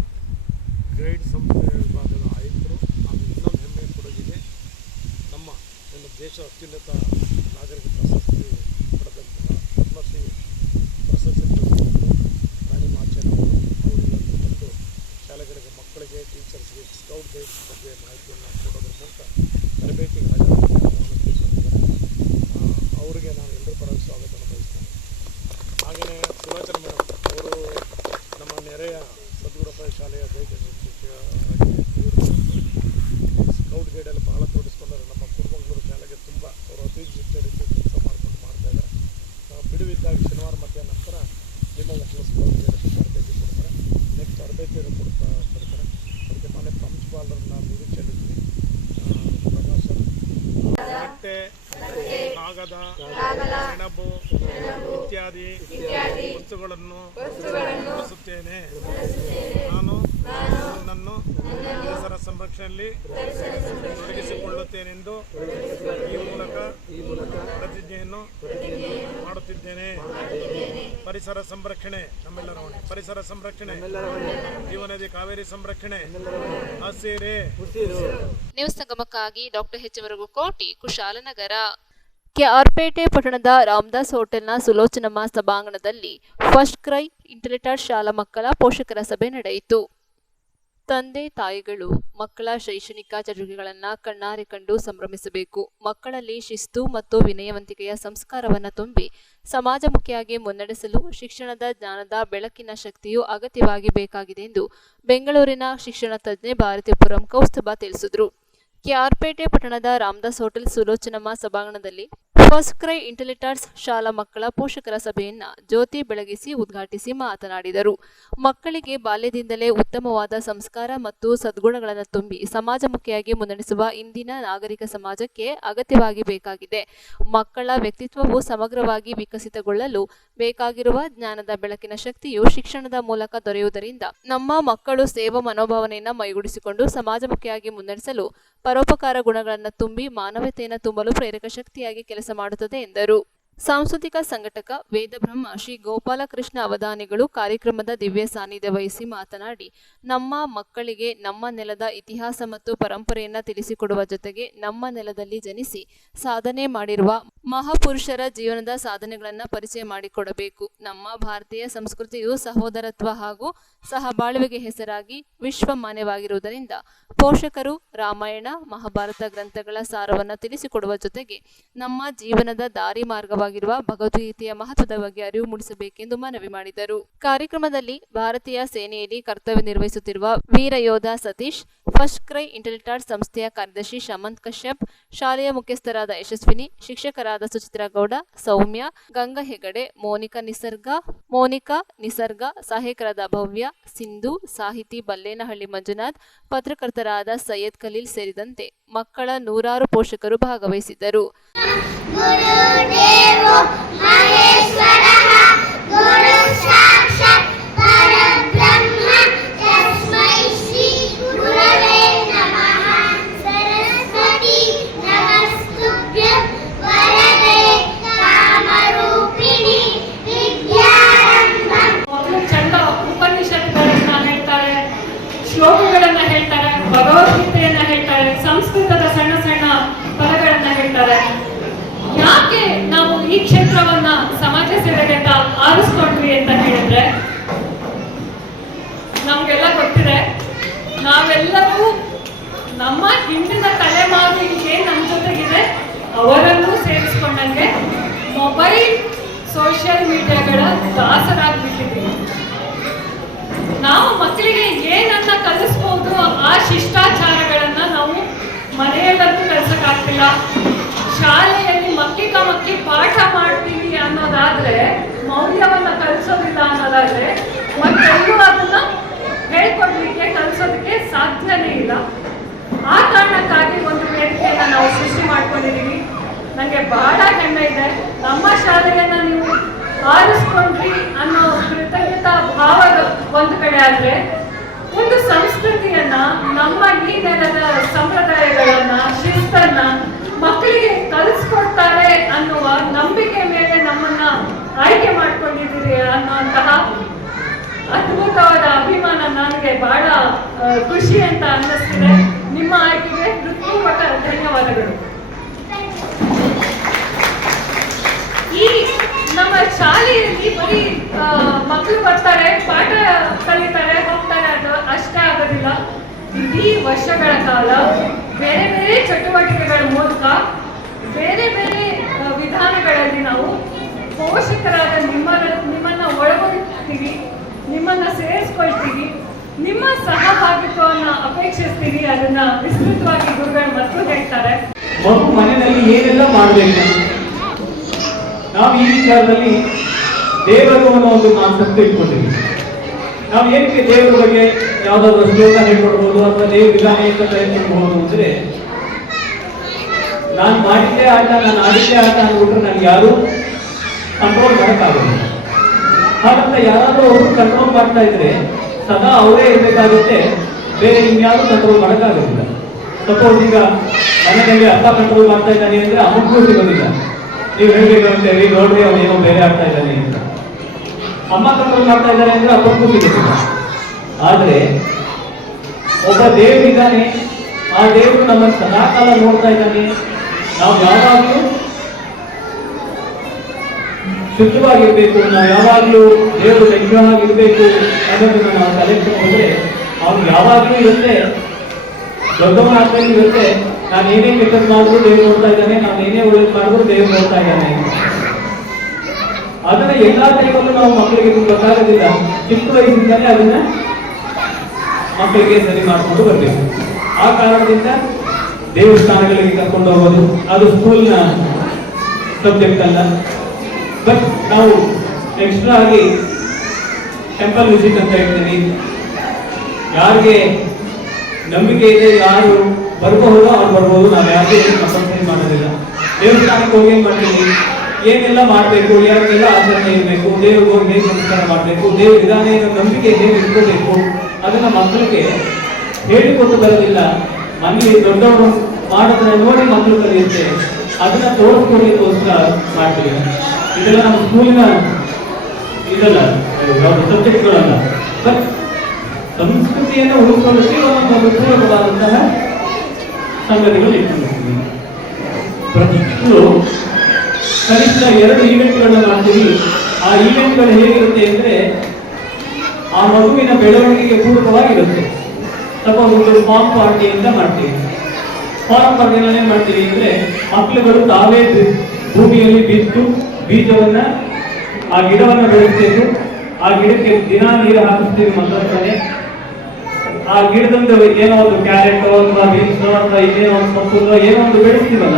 ಗೈಡ್ ಸಂಸ್ಥೆ ವಿಭಾಗದ ಆಯುಕ್ತರು ಹಾಗೂ ಇನ್ನೊಂದು ಹೆಮ್ಮೆ ಕೊಡಗಿಗೆ ನಮ್ಮ ಒಂದು ದೇಶ ಅತ್ಯುನ್ನತ ನಾಗರಿಕ ಪ್ರಶಸ್ತಿ ಪಡೆದಂತಹ ಪದ್ಮಶ್ರೀ ಪ್ರಶಸ್ತಿ ರಾಣಿ ಮಾಚಯ್ಯ ಅವರು ಇವತ್ತು ಬಂದು ಶಾಲೆಗಳಿಗೆ ಮಕ್ಕಳಿಗೆ ಟೀಚರ್ಸ್ಗೆ ಸ್ಕೌಟ್ ಗೈಡ್ಸ್ ಬಗ್ಗೆ ಮಾಹಿತಿಯನ್ನು ಕೊಡೋದ್ರ ಮೂಲಕ ತರಬೇತಿಗೆ ಅವರಿಗೆ ನಾನು ಎಲ್ಲರ ಪರವಾಗಿ ಸ್ವಾಗತವನ್ನು ಬಯಸ್ತೇನೆ. ಹಾಗೆಯೇ ಸುಲೋಚನ ಮೇಡಮ್ ಅವರು ನಮ್ಮ ನೆರೆಯ ಸದ್ಗುರಪ್ಪ ಶಾಲೆಯ ದೈಹಿಕ ಇವರು ಸ್ಕೌಟ್ ಗೈಡಲ್ಲಿ ಬಹಳ ತೋರಿಸ್ಕೊಂಡರು. ನಮ್ಮ ಕೂಡ್ಮಂಗಳೂರು ಶಾಲೆಗೆ ತುಂಬ ಅವರು ಅತಿ ರೀತಿ ಕೆಲಸ ಮಾಡ್ತಾ ಇದ್ದಾರೆ. ಬಿಡುವಿದ್ದಾಗ ಶನಿವಾರ ಮಧ್ಯಾಹ್ನ ನಂತರ ನಿಮ್ಮ ಮಕ್ಕಳು ಸ್ಕೌಟ್ ಗೈಡಲ್ಲಿ ತರಬೇತಿ ಕೊಡ್ತಾರೆ. ನೆಕ್ಸ್ಟ್ ತರಬೇತಿಯನ್ನು ಕೊಡ್ತಾರೆ. ಅದಕ್ಕೆ ಮನೆ ಪ್ರಾಂಶುಪಾಲರನ್ನ ನಿರೀಕ್ಷೆಯಲ್ಲಿದ್ದೀವಿ. ಪ್ರಕಾಶ್ ಬಟ್ಟೆ, ಕಾಗದ, ಸೆಣಬು ಇತ್ಯಾದಿ ವಸ್ತುಗಳನ್ನು ಬಳಸುತ್ತೇನೆ. ನಾನು ನನ್ನನ್ನು ಪರಿಸರ ಸಂರಕ್ಷಣೆಯಲ್ಲಿ ತೊಡಗಿಸಿಕೊಳ್ಳುತ್ತೇನೆಂದು ಈ ಮೂಲಕ ಪ್ರತಿಜ್ಞೆಯನ್ನು ಮಾಡುತ್ತಿದ್ದೇನೆ. ಪರಿಸರ ಸಂರಕ್ಷಣೆ ನಮ್ಮೆಲ್ಲರ ಹೊಣೆ. ಪರಿಸರ ಸಂರಕ್ಷಣೆ, ಜೀವನದಿ ಕಾವೇರಿ ಸಂರಕ್ಷಣೆ, ಹಸಿರೇ ಉಸಿರು. ನ್ಯೂಸ್ ಸಂಗಮಕ್ಕಾಗಿ ಡಾಕ್ಟರ್ ಎಚ್ ಕೋಟಿ, ಕುಶಾಲನಗರ. ಕೆಆರ್ಪೇಟೆ ಪಟ್ಟಣದ ರಾಮದಾಸ್ ಹೋಟೆಲ್ನ ಸುಲೋಚನಮ್ಮ ಸಭಾಂಗಣದಲ್ಲಿ ಫಸ್ಟ್ ಕ್ರೈ ಇಂಟರ್ನೆಟ್ ಶಾಲಾ ಮಕ್ಕಳ ಪೋಷಕರ ಸಭೆ ನಡೆಯಿತು. ತಂದೆ ತಾಯಿಗಳು ಮಕ್ಕಳ ಶೈಕ್ಷಣಿಕ ಚಟುವಟಿಕೆಗಳನ್ನು ಕಣ್ಣಾರೆ ಕಂಡು ಸಂಭ್ರಮಿಸಬೇಕು. ಮಕ್ಕಳಲ್ಲಿ ಶಿಸ್ತು ಮತ್ತು ವಿನಯವಂತಿಕೆಯ ಸಂಸ್ಕಾರವನ್ನು ತುಂಬಿ ಸಮಾಜಮುಖಿಯಾಗಿ ಮುನ್ನಡೆಸಲು ಶಿಕ್ಷಣದ ಜ್ಞಾನದ ಬೆಳಕಿನ ಶಕ್ತಿಯು ಅಗತ್ಯವಾಗಿ ಬೇಕಾಗಿದೆ ಎಂದು ಬೆಂಗಳೂರಿನ ಶಿಕ್ಷಣ ತಜ್ಞೆ ಭಾರತೀಪುರಂ ಕೌಸ್ತುಭ ತಿಳಿಸಿದರು. ಕೆಆರ್ಪೇಟೆ ಪಟ್ಟಣದ ರಾಮದಾಸ್ ಹೋಟೆಲ್ ಸುಲೋಚನಮ್ಮ ಸಭಾಂಗಣದಲ್ಲಿ ಫಸ್ಟ್ ಕ್ರೈ ಇಂಟೆಲಿಟರ್ಸ್ ಶಾಲಾ ಮಕ್ಕಳ ಪೋಷಕರ ಸಭೆಯನ್ನ ಜ್ಯೋತಿ ಬೆಳಗಿಸಿ ಉದ್ಘಾಟಿಸಿ ಮಾತನಾಡಿದರು. ಮಕ್ಕಳಿಗೆ ಬಾಲ್ಯದಿಂದಲೇ ಉತ್ತಮವಾದ ಸಂಸ್ಕಾರ ಮತ್ತು ಸದ್ಗುಣಗಳನ್ನು ತುಂಬಿ ಸಮಾಜಮುಖಿಯಾಗಿ ಮುನ್ನಡೆಸುವ ಇಂದಿನ ನಾಗರಿಕ ಸಮಾಜಕ್ಕೆ ಅಗತ್ಯವಾಗಿ ಬೇಕಾಗಿದೆ. ಮಕ್ಕಳ ವ್ಯಕ್ತಿತ್ವವು ಸಮಗ್ರವಾಗಿ ವಿಕಸಿತಗೊಳ್ಳಲು ಬೇಕಾಗಿರುವ ಜ್ಞಾನದ ಬೆಳಕಿನ ಶಕ್ತಿಯು ಶಿಕ್ಷಣದ ಮೂಲಕ ದೊರೆಯುವುದರಿಂದ ನಮ್ಮ ಮಕ್ಕಳು ಸೇವಾ ಮನೋಭಾವನೆಯನ್ನು ಮೈಗೂಡಿಸಿಕೊಂಡು ಸಮಾಜಮುಖಿಯಾಗಿ ಮುನ್ನಡೆಸಲು ಪರೋಪಕಾರ ಗುಣಗಳನ್ನು ತುಂಬಿ ಮಾನವತೆಯನ್ನು ತುಂಬಲು ಪ್ರೇರಕ ಶಕ್ತಿಯಾಗಿ ಕೆಲಸ ಮಾಡುತ್ತದೆ ಎಂದರು. ಸಾಂಸ್ಕೃತಿಕ ಸಂಘಟಕ ವೇದಬ್ರಹ್ಮ ಶ್ರೀ ಗೋಪಾಲಕೃಷ್ಣ ಅವಧಾನಿಗಳು ಕಾರ್ಯಕ್ರಮದ ದಿವ್ಯ ಸಾನ್ನಿಧ್ಯ ವಹಿಸಿ ಮಾತನಾಡಿ, ನಮ್ಮ ಮಕ್ಕಳಿಗೆ ನಮ್ಮ ನೆಲದ ಇತಿಹಾಸ ಮತ್ತು ಪರಂಪರೆಯನ್ನು ತಿಳಿಸಿಕೊಡುವ ಜೊತೆಗೆ ನಮ್ಮ ನೆಲದಲ್ಲಿ ಜನಿಸಿ ಸಾಧನೆ ಮಾಡಿರುವ ಮಹಾಪುರುಷರ ಜೀವನದ ಸಾಧನೆಗಳನ್ನು ಪರಿಚಯ ಮಾಡಿಕೊಡಬೇಕು. ನಮ್ಮ ಭಾರತೀಯ ಸಂಸ್ಕೃತಿಯು ಸಹೋದರತ್ವ ಹಾಗೂ ಸಹಬಾಳ್ವೆಗೆ ಹೆಸರಾಗಿ ವಿಶ್ವಮಾನ್ಯವಾಗಿರುವುದರಿಂದ ಪೋಷಕರು ರಾಮಾಯಣ ಮಹಾಭಾರತ ಗ್ರಂಥಗಳ ಸಾರವನ್ನು ತಿಳಿಸಿಕೊಡುವ ಜೊತೆಗೆ ನಮ್ಮ ಜೀವನದ ದಾರಿ ಮಾರ್ಗವಾಗಿರುವ ಭಗವದ್ಗೀತೆಯ ಮಹತ್ವದ ಬಗ್ಗೆ ಅರಿವು ಮೂಡಿಸಬೇಕೆಂದು ಮನವಿ ಮಾಡಿದರು. ಕಾರ್ಯಕ್ರಮದಲ್ಲಿ ಭಾರತೀಯ ಸೇನೆಯಲ್ಲಿ ಕರ್ತವ್ಯ ನಿರ್ವಹಿಸುತ್ತಿರುವ ವೀರ ಯೋಧ ಸತೀಶ್, ಫಸ್ಟ್ ಕ್ರೈ ಇಂಟೆಲಿಟರ್ಸ್ ಸಂಸ್ಥೆಯ ಕಾರ್ಯದರ್ಶಿ ಶಮಂತ್ ಕಶ್ಯಪ್, ಶಾಲೆಯ ಮುಖ್ಯಸ್ಥರಾದ ಯಶಸ್ವಿನಿ, ಶಿಕ್ಷಕರಾದ ಸುಚಿತ್ರಾ ಗೌಡ, ಸೌಮ್ಯ, ಗಂಗಾ ಹೆಗಡೆ, ಮೋನಿಕಾ ನಿಸರ್ಗ, ಸಹಾಯಕರಾದ ಭವ್ಯ, ಸಿಂಧು, ಸಾಹಿತಿ ಬಲ್ಲೇನಹಳ್ಳಿ ಮಂಜುನಾಥ್, ಪತ್ರಕರ್ತರಾದ ಸೈಯದ್ ಖಲೀಲ್ ಸೇರಿದಂತೆ ಮಕ್ಕಳ ನೂರಾರು ಪೋಷಕರು ಭಾಗವಹಿಸಿದ್ದರು. ಗುರುದೇವೋ ಮಹೇಶ್ವರಃ ಗುರು ಸಾಕ್ಷಾತ್ ಪರಬ್ರಹ್ಮ ತಸ್ಮೈ ಶ್ರೀ ಗುರವೇ ನಮಃ. ಸರಸ್ವತಿ ನಮಸ್ತುಭ್ಯಂ ವರದೆ ಕಾಮರೂಪಿಣಿ ವಿದ್ಯಾರಂಭಂ. ಮಕ್ಕಳು ಚಂದ ಉಪನಿಷತ್ತುಗಳನ್ನ ಹೇಳ್ತಾರೆ, ಶ್ಲೋಕಗಳನ್ನ ಹೇಳ್ತಾರೆ, ಭಗವದ್ಗೀತೆಯನ್ನ ಹೇಳ್ತಾರೆ, ಸಂಸ್ಕೃತದ ಸಣ್ಣ ಸಣ್ಣ ಪದಗಳನ್ನ ಹೇಳ್ತಾರೆ. ಯಾಕೆ ನಾವು ಈ ಕ್ಷೇತ್ರವನ್ನ ಸಮಾಜ ಸೇವೆಗೆ ಅಂತ ಆರಿಸ್ಕೊಂಡ್ವಿ ಅಂತ ಹೇಳಿದ್ರೆ, ನಮ್ಗೆಲ್ಲ ಗೊತ್ತಿದೆ, ನಾವೆಲ್ಲರೂ ನಮ್ಮ ಹಿಂದಿನ ತಲೆಮಾರು ಏನ್ ನಮ್ಮ ಜೊತೆಗಿದೆ ಅವರನ್ನು ಸೇರಿಸ್ಕೊಂಡಂಗೆ ಮೊಬೈಲ್ ಸೋಷಿಯಲ್ ಮೀಡಿಯಾಗಳ ದಾಸರಾಗ್ಬಿಟ್ಟಿದ್ದೀವಿ. ನಾವು ಮಕ್ಕಳಿಗೆ ಏನನ್ನ ಕಲಿಸ್ಬೋದು ಆ ಶಿಷ್ಟಾಚಾರಗಳನ್ನ ನಾವು ಮನೆಯಲ್ಲೂ ಕಲಿಸಕ್ಕಾಗ್ತಿಲ್ಲ. ಶಾಲೆಯಲ್ಲಿ ಮಕ್ಕಿ ಪಾಠ ಮಾಡ್ತೀವಿ ಅನ್ನೋದಾದ್ರೆ, ಮೌಲ್ಯವನ್ನ ಕಲಿಸೋದಿಲ್ಲ ಅನ್ನೋದಾದ್ರೆ ಮತ್ತೆಲ್ಲೂ ಅದನ್ನ ಹೇಳ್ಕೊಡ್ಲಿಕ್ಕೆ ಕಲಿಸೋದಕ್ಕೆ ಸಾಧ್ಯನೇ ಇಲ್ಲ. ಆ ಕಾರಣಕ್ಕಾಗಿ ಒಂದು ವೇದಿಕೆಯನ್ನ ನಾವು ಸೃಷ್ಟಿ ಮಾಡ್ಕೊಂಡಿದ್ದೀವಿ. ನನಗೆ ಬಹಳ ಹೆಮ್ಮೆ ಇದೆ. ನಮ್ಮ ಶಾಲೆಯನ್ನ ನೀವು ಆರಿಸ್ಕೊಂಡ್ರಿ ಅನ್ನೋ ಕೃತಜ್ಞತಾ ಭಾವ ಒಂದು ಕಡೆ ಆದ್ರೆ, ಒಂದು ಸಂಸ್ಕೃತಿಯನ್ನ, ನಮ್ಮ ಈ ನೆಲದ ಸಂಪ್ರದಾಯಗಳನ್ನ, ಶಿಸ್ತನ್ನ ಮಕ್ಕಳಿಗೆ ಕಲಿಸ್ಕೊಡ್ತಾರೆ ಅನ್ನುವ ನಂಬಿಕೆ ಮೇಲೆ ನಮ್ಮನ್ನ ಆಯ್ಕೆ ಮಾಡ್ಕೊಂಡಿದ್ದೀರಿ ಅನ್ನುವಂತಹ ಅದ್ಭುತವಾದ ಅಭಿಮಾನ ನನಗೆ ಬಹಳ ಖುಷಿ ಅಂತ ಅನ್ನಿಸ್ತಿದೆ. ನಿಮ್ಮ ಆಯ್ಕೆಗೆ ಹೃತ್ಪೂರ್ವಕ ಧನ್ಯವಾದಗಳು. ಈ ನಮ್ಮ ಶಾಲೆಯಲ್ಲಿ ಬರೀ ಮಕ್ಕಳು ಬರ್ತಾರೆ, ಪಾಠ ಕಲಿತಾರೆ, ಹೋಗ್ತಾರೆ, ಅದು ಅಷ್ಟೇ ಆಗೋದಿಲ್ಲ. ಇಡೀ ವರ್ಷಗಳ ಕಾಲ ಬೇರೆ ಬೇರೆ ಚಟುವಟಿಕೆಗಳ ಮೂಲಕ ಬೇರೆ ಬೇರೆ ವಿಧಾನಗಳಲ್ಲಿ ನಾವು ಪೋಷಕರಾದ ನಿಮ್ಮನ್ನ ಒಳಗೊಳ್ತೀವಿ, ನಿಮ್ಮನ್ನ ಸೇರಿಸ್ಕೊಳ್ತೀವಿ, ನಿಮ್ಮ ಸಹಭಾಗಿತ್ವವನ್ನು ಅಪೇಕ್ಷಿಸ್ತೀವಿ. ಅದನ್ನ ವಿಸ್ತೃತವಾಗಿ ಗುರುಗಳು ಮತ್ತು ಹೇಳ್ತಾರೆ. ಮಗು ಮನೆಯಲ್ಲಿ ಏನೆಲ್ಲ ಮಾಡಬೇಕು, ನಾವು ಈ ವಿಚಾರದಲ್ಲಿ ದೇವರು ಅನ್ನೋ ಒಂದು ಕಾನ್ಸೆಪ್ಟ್ ಇಟ್ಕೊಂಡಿವಿ. ನಾವು ಏನಕ್ಕೆ ದೇವರ ಬಗ್ಗೆ ಯಾವ್ದಾದ್ರು ಶ್ಲೋಕ ಹೇಳ್ಕೊಡ್ಬೋದು ಅಥವಾ ದೇವ್ರ ವಿಧಾನ ಅಂತ ಹೇಳ್ಕೊಡ್ಬೋದು ಅಂದ್ರೆ, ನಾನು ಮಾಡಿದ್ದೇ ಆಟ, ನಾನು ಆಡಿದ್ದೇ ಆಟ ಅಂದ್ಬಿಟ್ರೆ ನನಗೆ ಯಾರು ಕಂಟ್ರೋಲ್ ಮಾಡೋಕ್ಕಾಗೋದಿಲ್ಲ. ಹಾಗಂತ ಯಾರಾದ್ರೂ ಒಬ್ರು ಕಂಟ್ರೋಲ್ ಮಾಡ್ತಾ ಇದ್ರೆ ಸದಾ ಅವರೇ ಇರಬೇಕಾಗುತ್ತೆ, ಬೇರೆ ಇನ್ಯಾರು ಕಂಟ್ರೋಲ್ ಮಾಡೋಕ್ಕಾಗೋದಿಲ್ಲ. ಸಪೋಸ್ ಈಗ ಮನೆಯಲ್ಲಿ ಅಪ್ಪ ಕಂಟ್ರೋಲ್ ಮಾಡ್ತಾ ಇದ್ದಾನೆ ಅಂದ್ರೆ ಅಮ್ಮಗೂ ಸಿಗೋದಿಲ್ಲ. ನೀವು ಹೇಳ್ಬೇಕಂತೇಳಿ ನೋಡ್ರಿ ಅವನೇನೋ ಬೇರೆ ಆಗ್ತಾ ಇದ್ದಾನೆ ಅಂತ. ಅಮ್ಮ ಕಂಟ್ರೋಲ್ ಮಾಡ್ತಾ ಇದ್ದಾನೆ ಅಂದ್ರೆ ಅಪ್ಪಕ್ಕೂ ಸಿಗೋದಿಲ್ಲ. ಆದ್ರೆ ಒಬ್ಬ ದೇವರಿದ್ದಾನೆ, ಆ ದೇವರು ನಮ್ಮನ್ನು ಸದಾಕಾಲ ನೋಡ್ತಾ ಇದ್ದಾನೆ. ನಾವು ಯಾವಾಗಲೂ ಶುದ್ಧವಾಗಿರ್ಬೇಕು, ನಾವು ಯಾವಾಗಲೂ ದೇವರು ನಿಗ್ರಹವಾಗಿರ್ಬೇಕು ಅನ್ನೋದನ್ನ ನಾವು ತಲೆಗೆ ಹೋದ್ರೆ ಅವ್ನು ಯಾವಾಗಲೂ ಇರುತ್ತೆ, ದೊಡ್ಡವನಾಗ್ತಾನೆ ಇರುತ್ತೆ. ನಾನು ಏನೇ ಕೆಟ್ಟದ್ದು ಮಾಡಿದ್ರು ದೇವ್ರು ನೋಡ್ತಾ ಇದ್ದಾನೆ, ನಾನು ಏನೇ ಒಳ್ಳೇದು ಮಾಡಿದ್ರು ದೇವ್ರು ನೋಡ್ತಾ ಇದ್ದಾನೆ. ಅದನ್ನ ಎಲ್ಲಾ ಟೈಮಲ್ಲೂ ನಾವು ಮಕ್ಕಳಿಗೆ ಗೊತ್ತಾಗೋದಿಲ್ಲ. ಚಿಕ್ಕ ವಯಸ್ಸಿಂದಾನೇ ಅದನ್ನ ಮಕ್ಕಳಿಗೆ ಸರಿ ಮಾಡಿಕೊಂಡು ಬರಬೇಕು. ಆ ಕಾರಣದಿಂದ ದೇವಸ್ಥಾನಗಳಿಗೆ ಕರ್ಕೊಂಡು ಹೋಗೋದು, ಅದು ಸ್ಕೂಲ್ನ ಸಬ್ಜೆಕ್ಟ್ ಅಲ್ಲ. ಬಟ್ ನಾವು ಎಕ್ಸ್ಟ್ರಾ ಆಗಿ ಟೆಂಪಲ್ ವಿಸಿಟ್ ಅಂತ ಹೇಳ್ತೀವಿ. ಯಾರಿಗೆ ನಂಬಿಕೆ ಇದೆ, ಯಾರು ಬರಬಹುದು ಅವ್ರು ಬರ್ಬೋದು, ನಾವು ಯಾರಿಗೆ ಕಂಪಲ್ಸರಿ ಮಾಡೋದಿಲ್ಲ. ದೇವಸ್ಥಾನಕ್ಕೆ ಹೋಗಿ ಏನು ಮಾಡ್ತೀವಿ, ಏನೆಲ್ಲ ಮಾಡಬೇಕು, ಯಾರಿಗೆಲ್ಲ ಆಚರಣೆ ಇರಬೇಕು, ದೇವ್ರಿಗೆ ಹೋಗಿ ಹೇಗೆ ನಮಸ್ಕಾರ ಮಾಡಬೇಕು, ದೇವ್ರ ವಿಧಾನ ಏನೋ ನಂಬಿಕೆ ಹೇಗೆ ಇಟ್ಕೋಬೇಕು, ಅದನ್ನ ಮಕ್ಕಳಿಗೆ ಹೇಳಿಕೊಟ್ಟು ಬರೋದಿಲ್ಲ. ಮನೇಲಿ ದೊಡ್ಡವರು ಮಾಡೋದನ್ನ ನೋಡಿ ಮಕ್ಕಳು ಕಲಿಯುತ್ತೆ, ಅದನ್ನ ತೋರಿಸ್ಕೊಡ್ಲಿಕ್ಕೋಸ್ಕರ ಮಾಡ್ತೀವಿ. ಇದೆಲ್ಲ ನಮ್ಮ ಸ್ಕೂಲಿನ ಇದಲ್ಲ, ಸಬ್ಜೆಕ್ಟ್ಗಳಲ್ಲ. ಬಟ್ ಸಂಸ್ಕೃತಿಯನ್ನು ಉಳಿಸ್ಕೊಳ್ಳಿಕ್ಕೆ ಒಂದೊಂದು ಪೂರಕವಾದಂತಹ ಸಂಗತಿಗಳು ಇಟ್ಕೊಂಡಿರ್ತೀವಿ. ಪ್ರತಿ ತಿಂಗಳು ಕನಿಷ್ಠ 2 ಈವೆಂಟ್ಗಳನ್ನ ಮಾಡ್ತೀವಿ. ಆ ಈವೆಂಟ್ಗಳು ಹೇಗಿರುತ್ತೆ ಅಂದ್ರೆ ಆ ಮಗುವಿನ ಬೆಳವಣಿಗೆಗೆ ಪೂರಕವಾಗಿರುತ್ತೆ. ಸಪೋಸ್ ಒಂದು ಫಾರ್ಮ್ ಪಾರ್ಟಿ ಅಂತ ಮಾಡ್ತೀವಿ. ಫಾರ್ಮ್ ಪಾರ್ಟಿ ಏನ್ ಮಾಡ್ತೀವಿ ಅಂದ್ರೆ ಮಕ್ಕಳುಗಳು ತಾವೇ ಭೂಮಿಯಲ್ಲಿ ಬಿದ್ದು ಬೀಜವನ್ನ ಆ ಗಿಡವನ್ನ ಬೆಳೆಸಬೇಕು. ಆ ಗಿಡಕ್ಕೆ ದಿನ ನೀರು ಹಾಕಿಸ್ತೀವಿ ಮಕ್ಕಳ. ಆ ಗಿಡದಂದು ಏನೋ ಒಂದು ಕ್ಯಾರೆಟ್ ಅಥವಾ ಬೀನ್ಸ್ ಅಥವಾ ಇನ್ನೇನೋ ಒಂದು ಸೊಪ್ಪು ಏನೋ ಒಂದು ಬೆಳೆಸ್ತೀವಲ್ಲ,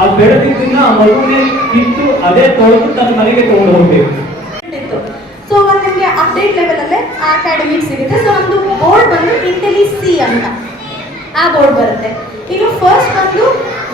ಆ ಬೆಳೆದಿದ್ದನ್ನ ಆ ಮಗುವಿನ ಕಿತ್ತು ಅದೇ ತೊಳೆದು ತನ್ನ ಮನೆಗೆ ತಗೊಂಡು ಹೋಗ್ಬೇಕು. ಸೊ ಒಂದು ನಿಮಗೆ ಅಪ್ಡೇಟ್ ಲೆವೆಲ್ ಅಲ್ಲೇ ಅಕಾಡೆಮಿಕ್ ಸಿಗುತ್ತೆ. ಸೊ ನಮ್ದು ಬೋರ್ಡ್ ಬಂದು ಇಂಟೆಲಿಸಿ ಅಂತ ಆ ಬೋರ್ಡ್ ಬರುತ್ತೆ. ಇನ್ನು ಫಸ್ಟ್ ಬಂದು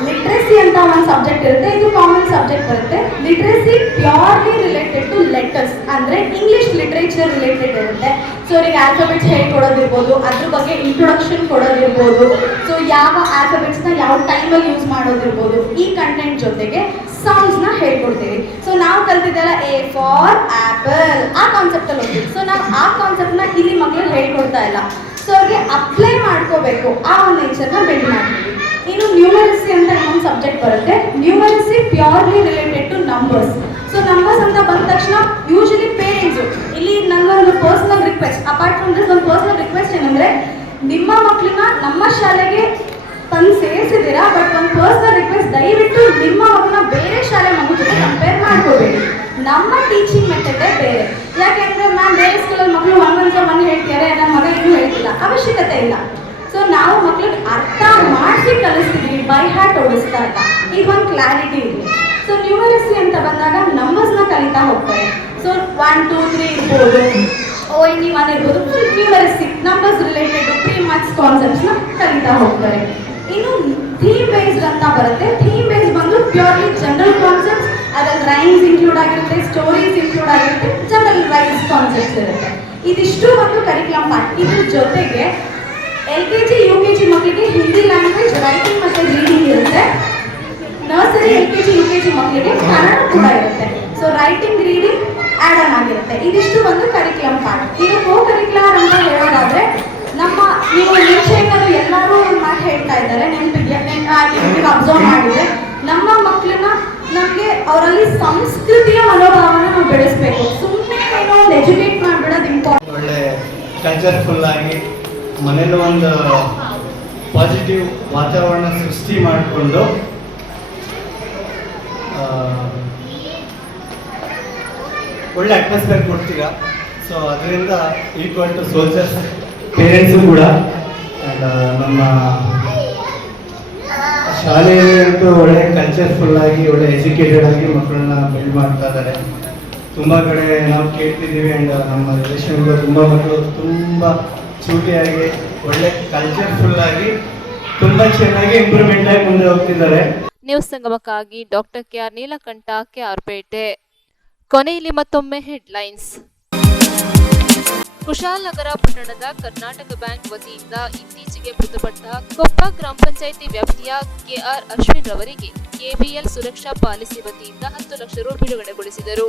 ಲಿಟ್ರಸಿ ಅಂತ ಒಂದು ಸಬ್ಜೆಕ್ಟ್ ಇರುತ್ತೆ. ಇದು ಕಾಮನ್ ಸಬ್ಜೆಕ್ಟ್ ಬರುತ್ತೆ. Literacy purely related to letters, ಅಂದರೆ ಇಂಗ್ಲಿಷ್ ಲಿಟ್ರೇಚರ್ ರಿಲೇಟೆಡ್ ಇರುತ್ತೆ. ಸೊ ಅವ್ರಿಗೆ ಆಲ್ಫಾಬೆಟ್ಸ್ ಹೇಳ್ಕೊಡೋದಿರ್ಬೋದು, ಅದ್ರ ಬಗ್ಗೆ ಇಂಟ್ರೊಡಕ್ಷನ್ ಕೊಡೋದಿರ್ಬೋದು, ಸೊ ಯಾವ ಆಲ್ಫಾಬೆಟ್ಸ್ನ ಯಾವ ಟೈಮಲ್ಲಿ ಯೂಸ್ ಮಾಡೋದಿರ್ಬೋದು. ಈ ಕಂಟೆಂಟ್ ಜೊತೆಗೆ ಸೌಂಡ್ಸ್ನ ಹೇಳ್ಕೊಡ್ತೀವಿ. ಸೊ ನಾವು ಕಲ್ತಿದ್ದೆಲ್ಲ ಎ ಫಾರ್ ಆ್ಯಪಲ್ ಆ ಕಾನ್ಸೆಪ್ಟಲ್ಲಿ ಹೋಗ್ತೀವಿ. ಸೊ ನಾವು ಆ ಕಾನ್ಸೆಪ್ಟ್ನ ಇಲ್ಲಿ ಮಕ್ಕಳು ಹೇಳ್ಕೊಡ್ತಾ ಇಲ್ಲ. ಸೊ ಅವ್ರಿಗೆ ಅಪ್ಲೈ ಮಾಡ್ಕೋಬೇಕು, ಆ ಒಂದು ನೇಚರ್ನ ಬಿಲ್ಡ್ ಮಾಡ್ತೀವಿ. ಇನ್ನು ನ್ಯೂಮರಸಿ ಅಂತ ಇನ್ನೊಂದು ಸಬ್ಜೆಕ್ಟ್ ಬರುತ್ತೆ. Numeracy purely related to numbers. So numbers ಅಂತ ಬಂದ ತಕ್ಷಣ ಯೂಶಲಿ ಪೇರೆಂಟ್ಸು ಇಲ್ಲಿ ನನ್ನೊಂದು personal request, apart from this ಒಂದು ಪರ್ಸನಲ್ ರಿಕ್ವೆಸ್ಟ್ ಏನಂದರೆ, ನಿಮ್ಮ ಮಕ್ಕಳನ್ನ ನಮ್ಮ ಶಾಲೆಗೆ ತಂದು ಸೇರಿಸಿದ್ದೀರಾ, ಬಟ್ ಒಂದು ಪರ್ಸನಲ್ ರಿಕ್ವೆಸ್ಟ್, ದಯವಿಟ್ಟು ನಿಮ್ಮ ಮಕ್ಕಳನ್ನ ಬೇರೆ ಶಾಲೆ ಮಗು ಜೊತೆ ಕಂಪೇರ್ ಮಾಡ್ಕೋಬೇಡಿ. ನಮ್ಮ ಟೀಚಿಂಗ್ ಮೆಥಡೇ ಬೇರೆ. ಯಾಕೆಂದರೆ ಮ್ಯಾಮ್ ಬೇರೆ ಸ್ಕೂಲಲ್ಲಿ ಮಕ್ಕಳು 1 1 ಹೇಳ್ತಾರೆ, ನನ್ನ ಮಗ ಇನ್ನೂ ಹೇಳ್ತಿಲ್ಲ, ಅವಶ್ಯಕತೆ ಇಲ್ಲ. ಸೊ ನಾವು ಮಕ್ಳಿಗೆ ಅರ್ಥ ಮಾಡಿಸಿ ಕಲಿಸ್ತಿದ್ದೀವಿ, ಬೈ ಹ್ಯಾಟ್ ಓಡಿಸ್ತಾ ಇಲ್ಲ. ಇದೊಂದು ಕ್ಲಾರಿಟಿ ಇದೆ. ಸೊ ನ್ಯೂಮರಸಿ ಅಂತ ಬಂದಾಗ ನಂಬರ್ಸ್ನ ಕಲಿತಾ ಹೋಗ್ತಾರೆ. ಸೊ 1 2 3 ಇರ್ಬೋದು, ONE1 ಇರ್ಬೋದು, full numeracy numbers related to pre maths ಕಾನ್ಸೆಪ್ಟ್ಸ್ನ ಕಲಿತಾ ಹೋಗ್ತಾರೆ. ಇನ್ನು ಥೀಮ್ ಬೇಸ್ಡ್ ಅಂತ ಬರುತ್ತೆ. ಥೀಮ್ ಬೇಸ್ಡ್ ಬಂದು ಪ್ಯೂರ್ಲಿ ಜನರಲ್ ಕಾನ್ಸೆಪ್ಟ್ಸ್, ಅದ್ರಲ್ಲಿ ರೈಮ್ಸ್ ಇನ್ಕ್ಲೂಡ್ ಆಗಿರುತ್ತೆ, ಸ್ಟೋರೀಸ್ ಇನ್ಕ್ಲೂಡ್ ಆಗಿರುತ್ತೆ, ಜನರಲ್ ವೈಸ್ ಕಾನ್ಸೆಪ್ಟ್ಸ್ ಇರುತ್ತೆ. ಇದಿಷ್ಟು ಒಂದು ಕರಿಕ್ಯುಲಮ್ ಪಾರ್ಟ್. ಇದ್ರ ಜೊತೆಗೆ LKG UKG ಮಕ್ಕಳಿಗೆ ಹಿಂದಿ ಲ್ಯಾಂಗ್ವೇಜ್ ರೈಟಿಂಗ್ ಮತ್ತು ರೀಡಿಂಗ್ ಇರುತ್ತೆ. ನರ್ಸರಿ LKG UKG ಮಕ್ಕಳಿಗೆ ಕನ್ನಡ ಕೂಡ ಇರುತ್ತೆ. So writing reading add on ಆಗಿರುತ್ತೆ. ಇದಿಷ್ಟು ಒಂದು ಕರಿಕ್ಯುಲಮ್ ಪಾರ್ಟ್. ಇದು ಕೋ ಕರಿಕ್ಯುಲರ್ ಅಂತ ಹೇಳೋದಾದ್ರೆ, ನಮ್ಮ ನೀವು ನಿರೀಕ್ಷೆಗಳು ಎಲ್ಲರೂ ಒಂದು ಮಾತು ಹೇಳ್ತಾ ಇದ್ದಾರೆ, ನಿಮಗೆ ಅಬ್ಸರ್ವ್ ಮಾಡಿದ್ರೆ ನಮ್ಮ ಮಕ್ಕಳನ್ನ ನಮಗೆ ಅವರಲ್ಲಿ ಸಂಸ್ಕೃತಿಯ ಮನೋಭಾವನ ನಾವು ಬೆಳೆಸಬೇಕು. ಸುಮ್ಮನೆ ಏನೋ ಒಂದು ಎಜುಕೇಟ್ ಮಾಡಿಬಿಡೋದು ಇಂಪಾರ್ಟೆಂಟ್. ಒಳ್ಳೆ ಕಲ್ಚರ್ಫುಲ್ ಆಗಿ ಮನೇಲಿ ಒಂದು ಪಾಸಿಟಿವ್ ವಾತಾವರಣ ಸೃಷ್ಟಿ ಮಾಡಿಕೊಂಡು ಒಳ್ಳೆ ಅಟ್ಮಾಸ್ಫಿಯರ್ ಕೊಡ್ತೀರಾ. ಸೊ ಅದರಿಂದ ಈಕ್ವಲ್ ಟು ಸೋಲ್ಜರ್ಸ್ ಪೇರೆಂಟ್ಸು ಕೂಡ. ಆ್ಯಂಡ್ ನಮ್ಮ ಶಾಲೆಯಲ್ಲಿ ಅಂತೂ ಒಳ್ಳೆ ಕಲ್ಚರ್ಫುಲ್ ಆಗಿ ಒಳ್ಳೆ ಎಜುಕೇಟೆಡ್ ಆಗಿ ಮಕ್ಕಳನ್ನ ಬಿಲ್ಡ್ ಮಾಡ್ತಾ ಇದ್ದಾರೆ. ತುಂಬ ಕಡೆ ನಾವು ಕೇಳ್ತಿದ್ದೀವಿ. ಆ್ಯಂಡ್ ನಮ್ಮ ರಿಲೇಷನ್ಗಳು ತುಂಬ ಮಕ್ಕಳು ತುಂಬ ಚೂಟಿಯಾಗಿ ಒಳ್ಳೆ ಕಲ್ಚರ್ಫುಲ್ ಆಗಿ ತುಂಬ ಚೆನ್ನಾಗಿ ಇಂಪ್ರೂವ್ಮೆಂಟ್ ಆಗಿ ಮುಂದೆ ಹೋಗ್ತಿದ್ದಾರೆ. ನ್ಯೂಸ್ ಸಂಗಮಕ್ಕಾಗಿ ಡಾಕ್ಟರ್ KR ನೀಲಕಂಠ, KR-ಪೇಟೆ. ಕೊನೆಯಲ್ಲಿ ಮತ್ತೊಮ್ಮೆ ಹೆಡ್ಲೈನ್ಸ್. ಕುಶಾಲನಗರ ಪಟ್ಟಣದ ಕರ್ನಾಟಕ ಬ್ಯಾಂಕ್ ವತಿಯಿಂದ ಇತ್ತೀಚೆಗೆ ಮೃತಪಟ್ಟ ಕೊಪ್ಪ ಗ್ರಾಮ ಪಂಚಾಯಿತಿ ವ್ಯಾಪ್ತಿಯ KR ಅಶ್ವಿನ್ ರವರಿಗೆ KBL ಸುರಕ್ಷಾ ಪಾಲಿಸಿ ವತಿಯಿಂದ 10 ಲಕ್ಷ ರು ಬಿಡುಗಡೆಗೊಳಿಸಿದರು.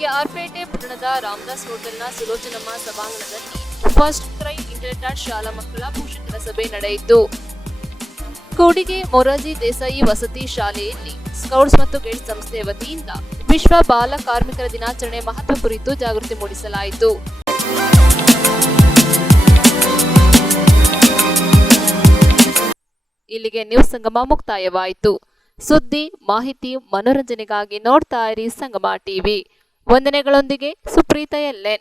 KR-ಪೇಟೆ ಪಟ್ಟಣದ ರಾಮದಾಸ್ ಹೋಟೆಲ್ನ ಸುಲೋಚನಮ್ಮ ಸಭಾಂಗಣದಲ್ಲಿ ಫಸ್ಟ್ ಕ್ರೈ ಇಂಟರ್ನೆಟ್ ಶಾಲಾ ಮಕ್ಕಳ ಪೋಷಕರ ಸಭೆ ನಡೆಯಿತು. ಕೂಡಿಗೆ ಮೊರಾರ್ಜಿ ದೇಸಾಯಿ ವಸತಿ ಶಾಲೆಯಲ್ಲಿ ಸ್ಕೌಟ್ಸ್ ಮತ್ತು ಗೈಡ್ಸ್ ಸಂಸ್ಥೆ ವತಿಯಿಂದ ವಿಶ್ವ ಬಾಲ ಕಾರ್ಮಿಕರ ದಿನಾಚರಣೆ ಮಹತ್ವ ಕುರಿತು ಜಾಗೃತಿ ಮೂಡಿಸಲಾಯಿತು. ಇಲ್ಲಿಗೆ ನ್ಯೂಸ್ ಸಂಗಮ ಮುಕ್ತಾಯವಾಯಿತು. ಸುದ್ದಿ, ಮಾಹಿತಿ, ಮನೋರಂಜನೆಗಾಗಿ ನೋಡ್ತಾ ಇರಿ ಸಂಗಮ ಟಿವಿ. ವಂದನೆಗಳೊಂದಿಗೆ ಸುಪ್ರೀತಾ LN.